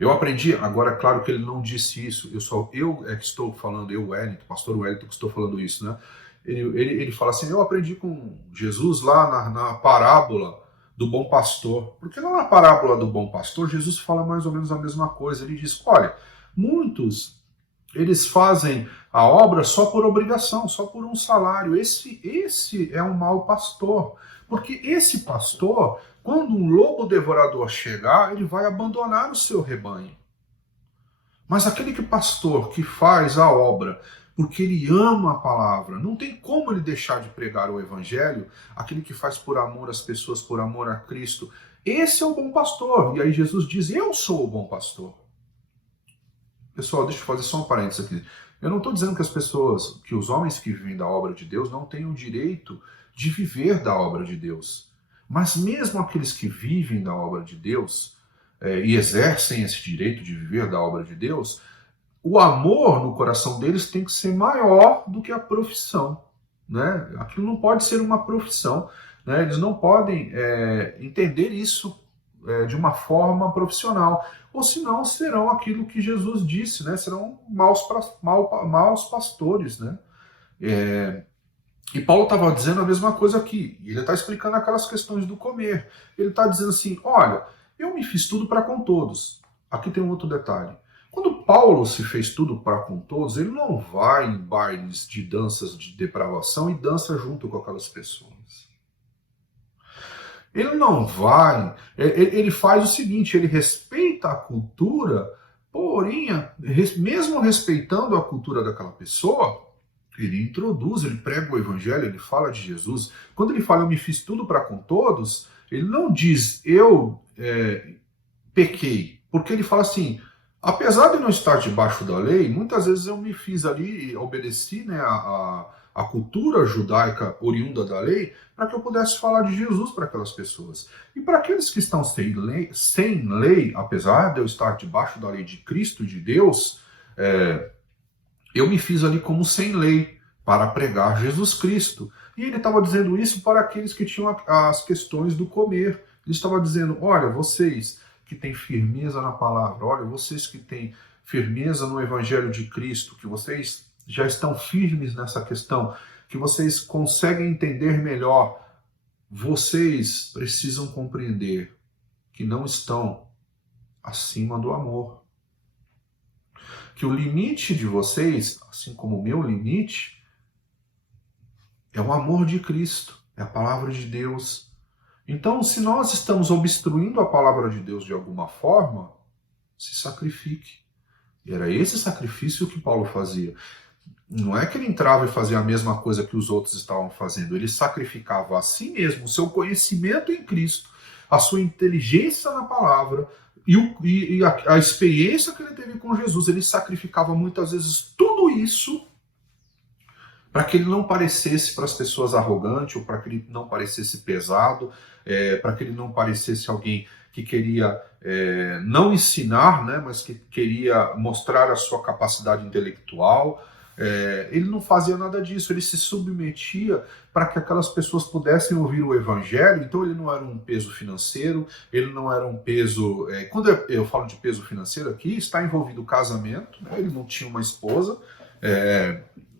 Eu aprendi, agora é claro que ele não disse isso, eu é que estou falando, Wellington, pastor Wellington, que estou falando isso, né? Ele fala assim, eu aprendi com Jesus lá na parábola do bom pastor. Porque lá na parábola do bom pastor, Jesus fala mais ou menos a mesma coisa. Ele diz, olha, muitos, eles fazem a obra só por obrigação, só por um salário. Esse é um mau pastor. Porque esse pastor, quando um lobo devorador chegar, ele vai abandonar o seu rebanho. Mas aquele pastor que faz a obra porque ele ama a palavra, não tem como ele deixar de pregar o evangelho, aquele que faz por amor às pessoas, por amor a Cristo, esse é o bom pastor. E aí Jesus diz, eu sou o bom pastor. Pessoal, deixa eu fazer só um parênteses aqui. Eu não estou dizendo que os homens que vivem da obra de Deus não têm o direito de viver da obra de Deus. Mas mesmo aqueles que vivem da obra de Deus e exercem esse direito de viver da obra de Deus, o amor no coração deles tem que ser maior do que a profissão, né? Aquilo não pode ser uma profissão, né? Eles não podem entender isso de uma forma profissional, ou senão serão aquilo que Jesus disse, né? Serão maus pastores, né? E Paulo estava dizendo a mesma coisa aqui, ele está explicando aquelas questões do comer. Ele está dizendo assim, olha, eu me fiz tudo para com todos. Aqui tem um outro detalhe. Quando Paulo se fez tudo para com todos, ele não vai em bailes de danças de depravação e dança junto com aquelas pessoas. Ele não vai, ele faz o seguinte, ele respeita a cultura, porém, mesmo respeitando a cultura daquela pessoa, ele introduz, ele prega o evangelho, ele fala de Jesus. Quando ele fala, eu me fiz tudo para com todos, ele não diz, eu pequei, porque ele fala assim, apesar de não estar debaixo da lei, muitas vezes eu me fiz ali e obedeci, né, a cultura judaica oriunda da lei para que eu pudesse falar de Jesus para aquelas pessoas. E para aqueles que estão sem lei, apesar de eu estar debaixo da lei de Cristo, de Deus, eu me fiz ali como sem lei para pregar Jesus Cristo. E ele estava dizendo isso para aqueles que tinham as questões do comer. Ele estava dizendo, olha, vocês que têm firmeza na palavra, olha, vocês que têm firmeza no Evangelho de Cristo, que vocês já estão firmes nessa questão, que vocês conseguem entender melhor, vocês precisam compreender que não estão acima do amor. Que o limite de vocês, assim como o meu limite, é o amor de Cristo, é a palavra de Deus. Então, se nós estamos obstruindo a palavra de Deus de alguma forma, se sacrifique. E era esse sacrifício que Paulo fazia. Não é que ele entrava e fazia a mesma coisa que os outros estavam fazendo. Ele sacrificava a si mesmo, o seu conhecimento em Cristo, a sua inteligência na palavra e a experiência que ele teve com Jesus. Ele sacrificava muitas vezes tudo isso para que ele não parecesse para as pessoas arrogante, ou para que ele não parecesse pesado, para que ele não parecesse alguém que queria não ensinar, né, mas que queria mostrar a sua capacidade intelectual, Ele não fazia nada disso, ele se submetia para que aquelas pessoas pudessem ouvir o evangelho. Então ele não era um peso financeiro, ele não era um peso... Quando eu falo de peso financeiro aqui, está envolvido o casamento, né? Ele não tinha uma esposa,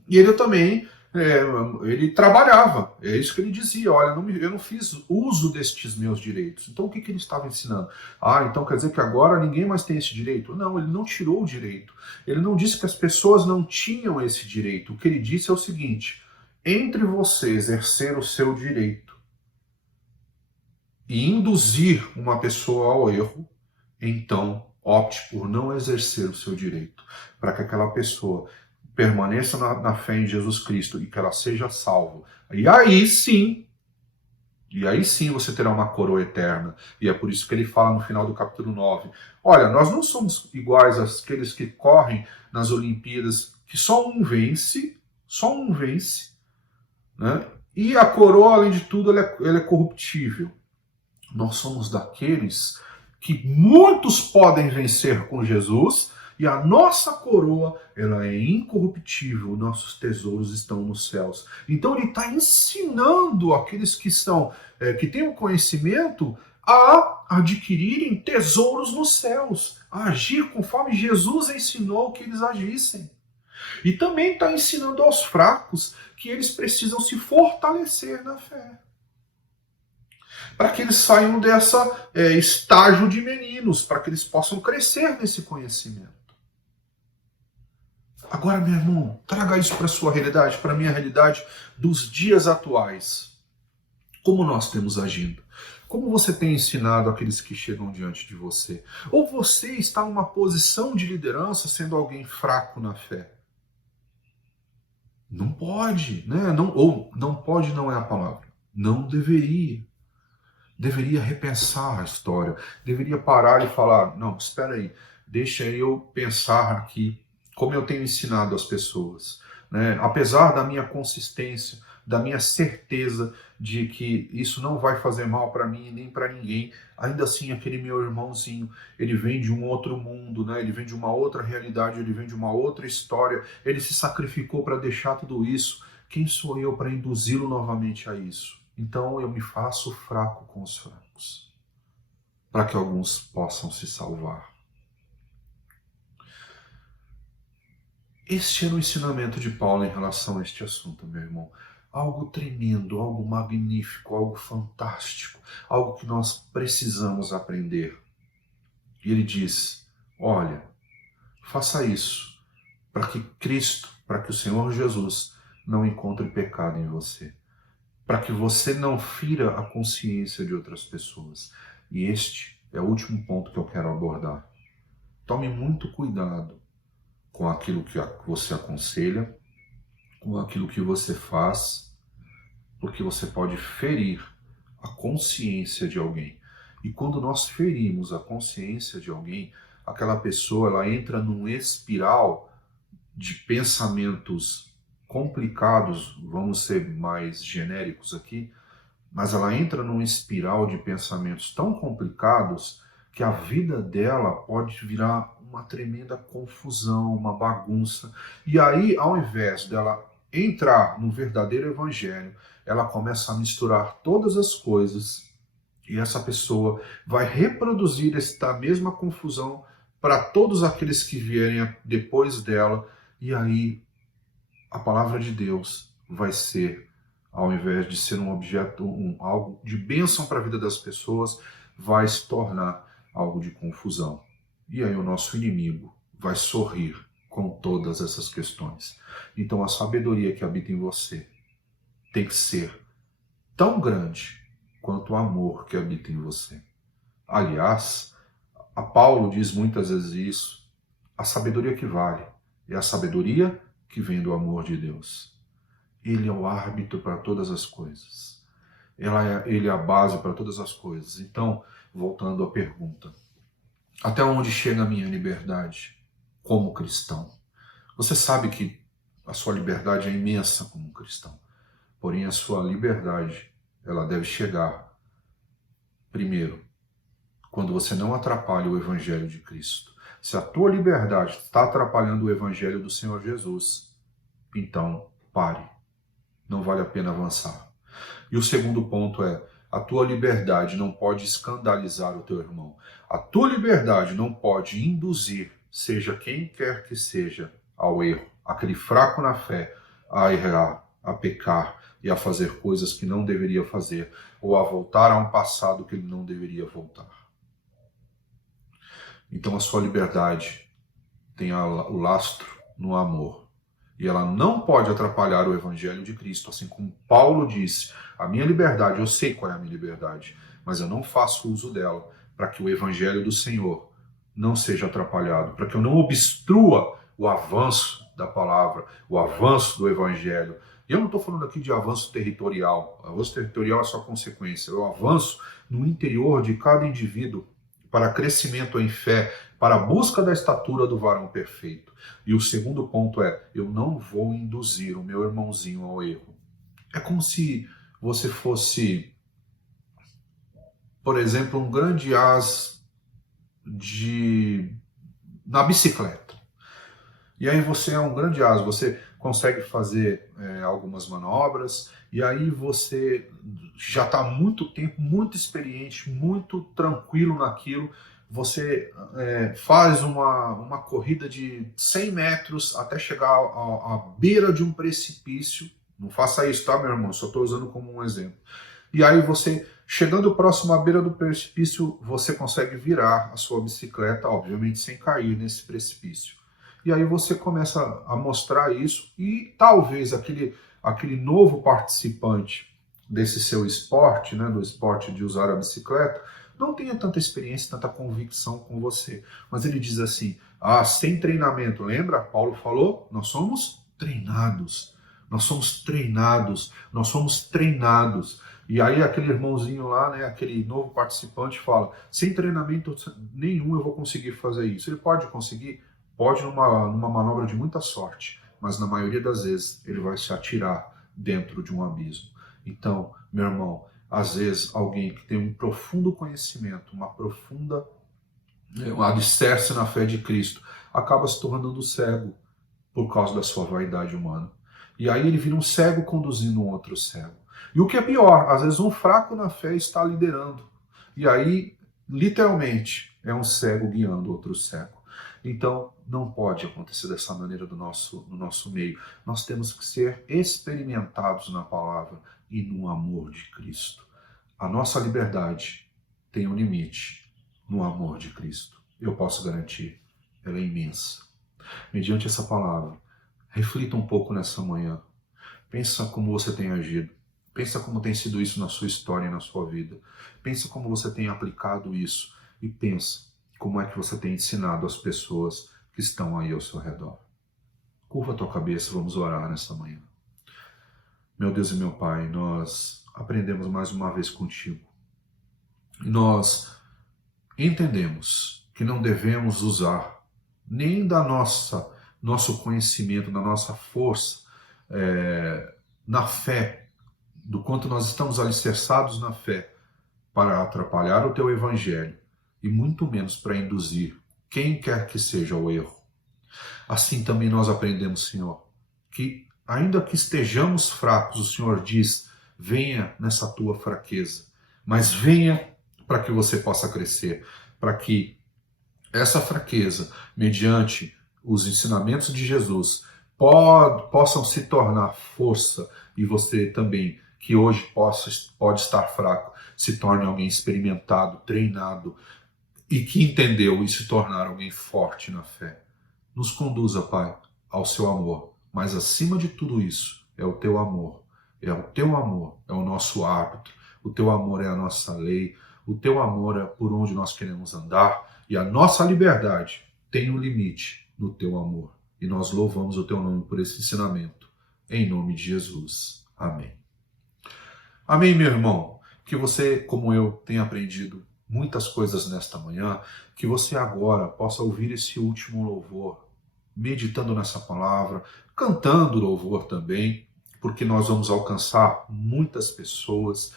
e ele também... ele trabalhava, é isso que ele dizia, olha, eu não fiz uso destes meus direitos. Então o que ele estava ensinando? Então quer dizer que agora ninguém mais tem esse direito? Não, ele não tirou o direito. Ele não disse que as pessoas não tinham esse direito. O que ele disse é o seguinte: entre você exercer o seu direito e induzir uma pessoa ao erro, então opte por não exercer o seu direito, para que aquela pessoa permaneça na fé em Jesus Cristo e que ela seja salva. E aí sim você terá uma coroa eterna. E é por isso que ele fala no final do capítulo 9, olha, nós não somos iguais àqueles que correm nas Olimpíadas, que só um vence, né? E a coroa, além de tudo, ela é corruptível. Nós somos daqueles que muitos podem vencer com Jesus, e a nossa coroa, ela é incorruptível, nossos tesouros estão nos céus. Então ele está ensinando aqueles que têm o conhecimento a adquirirem tesouros nos céus, a agir conforme Jesus ensinou que eles agissem. E também está ensinando aos fracos que eles precisam se fortalecer na fé, para que eles saiam dessa estágio de meninos, para que eles possam crescer nesse conhecimento. Agora, meu irmão, traga isso para a sua realidade, para a minha realidade dos dias atuais. Como nós temos agindo? Como você tem ensinado aqueles que chegam diante de você? Ou você está numa posição de liderança sendo alguém fraco na fé? Não pode, né? Não pode não é a palavra. Não deveria. Deveria repensar a história. Deveria parar e falar, não, espera aí, deixa eu pensar aqui como eu tenho ensinado as pessoas, né? Apesar da minha consistência, da minha certeza de que isso não vai fazer mal para mim nem para ninguém, ainda assim aquele meu irmãozinho, ele vem de um outro mundo, né? Ele vem de uma outra realidade, ele vem de uma outra história, ele se sacrificou para deixar tudo isso. Quem sou eu para induzi-lo novamente a isso? Então eu me faço fraco com os fracos, para que alguns possam se salvar. Este era o ensinamento de Paulo em relação a este assunto, meu irmão. Algo tremendo, algo magnífico, algo fantástico, algo que nós precisamos aprender. E ele diz, olha, faça isso para que Cristo, para que o Senhor Jesus não encontre pecado em você, para que você não fira a consciência de outras pessoas. E este é o último ponto que eu quero abordar. Tome muito cuidado com aquilo que você aconselha, com aquilo que você faz, porque você pode ferir a consciência de alguém. E quando nós ferimos a consciência de alguém, aquela pessoa ela entra num espiral de pensamentos complicados, vamos ser mais genéricos aqui, mas ela entra num espiral de pensamentos tão complicados que a vida dela pode virar uma tremenda confusão, uma bagunça. E aí, ao invés dela entrar no verdadeiro evangelho, ela começa a misturar todas as coisas e essa pessoa vai reproduzir esta mesma confusão para todos aqueles que vierem depois dela. E aí, a palavra de Deus vai ser, ao invés de ser um objeto, algo de bênção para a vida das pessoas, vai se tornar algo de confusão. E aí o nosso inimigo vai sorrir com todas essas questões. Então a sabedoria que habita em você tem que ser tão grande quanto o amor que habita em você. Aliás, a Paulo diz muitas vezes isso, a sabedoria que vale é a sabedoria que vem do amor de Deus. Ele é o árbitro para todas as coisas. Ele é a base para todas as coisas. Então, voltando à pergunta, até onde chega a minha liberdade como cristão? Você sabe que a sua liberdade é imensa como cristão. Porém, a sua liberdade, ela deve chegar, primeiro, quando você não atrapalha o Evangelho de Cristo. Se a tua liberdade está atrapalhando o Evangelho do Senhor Jesus, então pare. Não vale a pena avançar. E o segundo ponto é: a tua liberdade não pode escandalizar o teu irmão. A tua liberdade não pode induzir, seja quem quer que seja, ao erro. Aquele fraco na fé a errar, a pecar e a fazer coisas que não deveria fazer, ou a voltar a um passado que ele não deveria voltar. Então a sua liberdade tem o lastro no amor. E ela não pode atrapalhar o Evangelho de Cristo. Assim como Paulo disse, a minha liberdade, eu sei qual é a minha liberdade, mas eu não faço uso dela para que o Evangelho do Senhor não seja atrapalhado, para que eu não obstrua o avanço da palavra, o avanço do Evangelho. E eu não estou falando aqui de avanço territorial. O avanço territorial é só consequência. É o avanço no interior de cada indivíduo para crescimento em fé, para a busca da estatura do varão perfeito. E o segundo ponto é: eu não vou induzir o meu irmãozinho ao erro. É como se você fosse, por exemplo, um grande as na bicicleta. E aí você é um grande as, você consegue fazer algumas manobras, e aí você já está há muito tempo, muito experiente, muito tranquilo naquilo. Você faz uma corrida de 100 metros até chegar à beira de um precipício. Não faça isso, tá, meu irmão? Só estou usando como um exemplo. E aí você, chegando próximo à beira do precipício, você consegue virar a sua bicicleta, obviamente sem cair nesse precipício. E aí você começa a mostrar isso, e talvez aquele novo participante desse seu esporte, né, do esporte de usar a bicicleta, não tenha tanta experiência, tanta convicção com você. Mas ele diz assim: sem treinamento, lembra? Paulo falou, nós somos treinados. Nós somos treinados, nós somos treinados. E aí aquele irmãozinho lá, né, aquele novo participante fala: sem treinamento nenhum eu vou conseguir fazer isso. Ele pode conseguir? Pode numa manobra de muita sorte, mas na maioria das vezes ele vai se atirar dentro de um abismo. Então, meu irmão, às vezes alguém que tem um profundo conhecimento, um alicerce na fé de Cristo, acaba se tornando cego por causa da sua vaidade humana. E aí ele vira um cego conduzindo um outro cego. E o que é pior, às vezes um fraco na fé está liderando. E aí, literalmente, é um cego guiando outro cego. Então, não pode acontecer dessa maneira no nosso meio. Nós temos que ser experimentados na palavra e no amor de Cristo. A nossa liberdade tem um limite no amor de Cristo. Eu posso garantir, ela é imensa. Mediante essa palavra, reflita um pouco nessa manhã. Pensa como você tem agido. Pensa como tem sido isso na sua história e na sua vida. Pensa como você tem aplicado isso. E pensa como é que você tem ensinado as pessoas que estão aí ao seu redor. Curva a tua cabeça, vamos orar nessa manhã. Meu Deus e meu Pai, nós aprendemos mais uma vez contigo. E nós entendemos que não devemos usar nem da nosso conhecimento, da nossa força, na fé, do quanto nós estamos alicerçados na fé, para atrapalhar o teu evangelho, e muito menos para induzir quem quer que seja ao erro. Assim também nós aprendemos, Senhor, que ainda que estejamos fracos, o Senhor diz: venha nessa tua fraqueza, mas venha para que você possa crescer, para que essa fraqueza, mediante os ensinamentos de Jesus, possam se tornar força, e você também, que hoje pode estar fraco, se torne alguém experimentado, treinado, e que entendeu e se tornar alguém forte na fé. Nos conduza, Pai, ao seu amor, mas acima de tudo isso, é o teu amor. É o teu amor, é o nosso árbitro, o teu amor é a nossa lei, o teu amor é por onde nós queremos andar, e a nossa liberdade tem um limite no teu amor. E nós louvamos o teu nome por esse ensinamento, em nome de Jesus. Amém. Amém, meu irmão. Que você, como eu, tenha aprendido muitas coisas nesta manhã, que você agora possa ouvir esse último louvor, meditando nessa palavra, cantando louvor também, porque nós vamos alcançar muitas pessoas,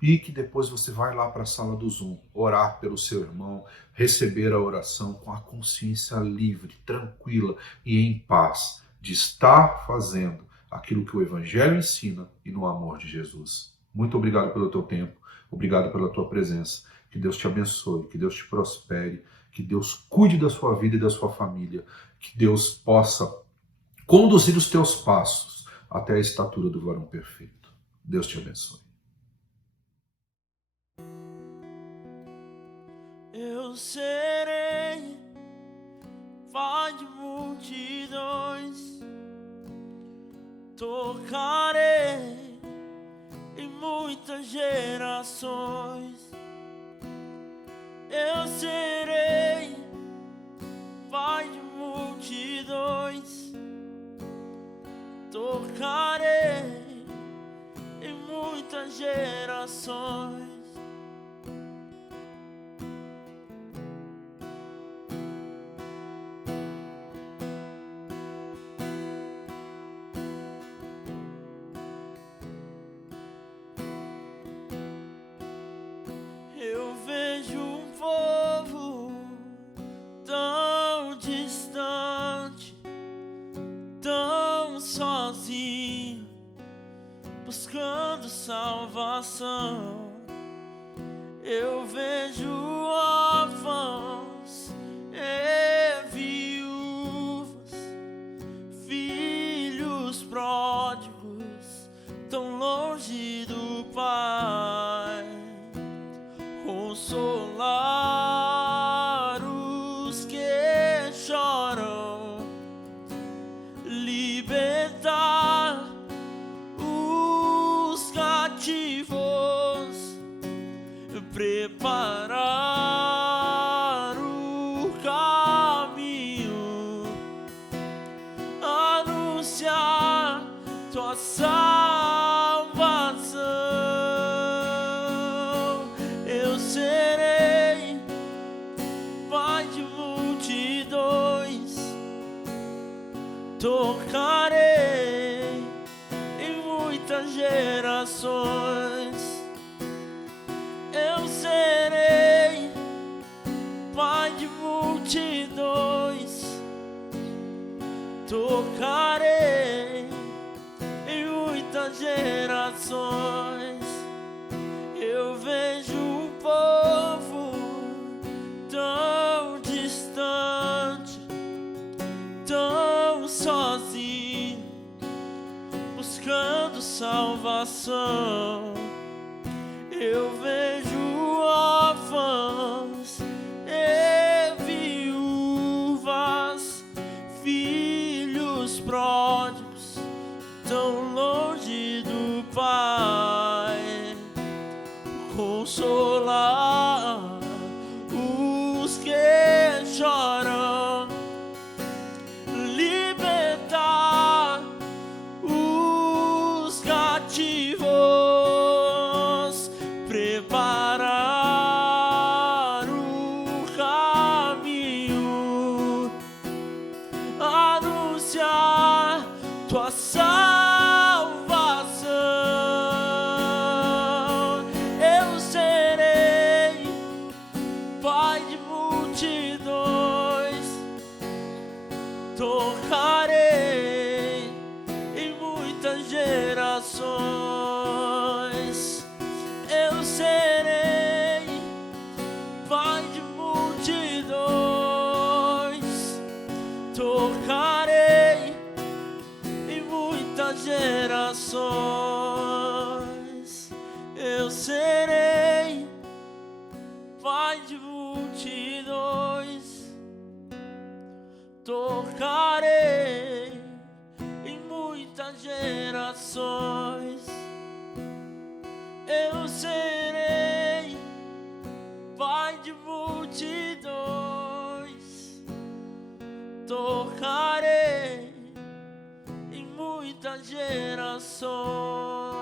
e que depois você vai lá para a sala do Zoom, orar pelo seu irmão, receber a oração com a consciência livre, tranquila e em paz, de estar fazendo aquilo que o Evangelho ensina e no amor de Jesus. Muito obrigado pelo teu tempo, obrigado pela tua presença. Que Deus te abençoe, que Deus te prospere, que Deus cuide da sua vida e da sua família, que Deus possa conduzir os teus passos até a estatura do varão perfeito. Deus te abençoe. Eu serei pai de multidões, tocarei em muitas gerações. Eu serei pai de multidões, tocarei em muitas gerações. Eu vejo um povo tão distante, tão sozinho, buscando salvação. Eu vejo órfãos e viúvas, filhos pródigos, tão longe do Pai. Consolar os que choram, libertar os cativos, preparar o caminho, anunciar tua salvação. Eu serei pai de multidões, tocarei em muitas gerações. Eu serei pai de multidões, tocarei em muitas gerações. Eu vejo um povo tão distante, tão sozinho, buscando salvação. Eu vejo órfãos e viúvas, filhos pródigos, tão longe do Pai. Consolar os que choram, libertar os cativos, preparar o caminho, anunciar tua salvação. Eu serei pai de multidões, tocarei em muitas gerações. Eu serei pai de multidões, tocarei em muitas gerações. Eu serei pai de multidões, tocarei em muitas gerações. Eu serei pai de multidões, tocarei em muitas gerações.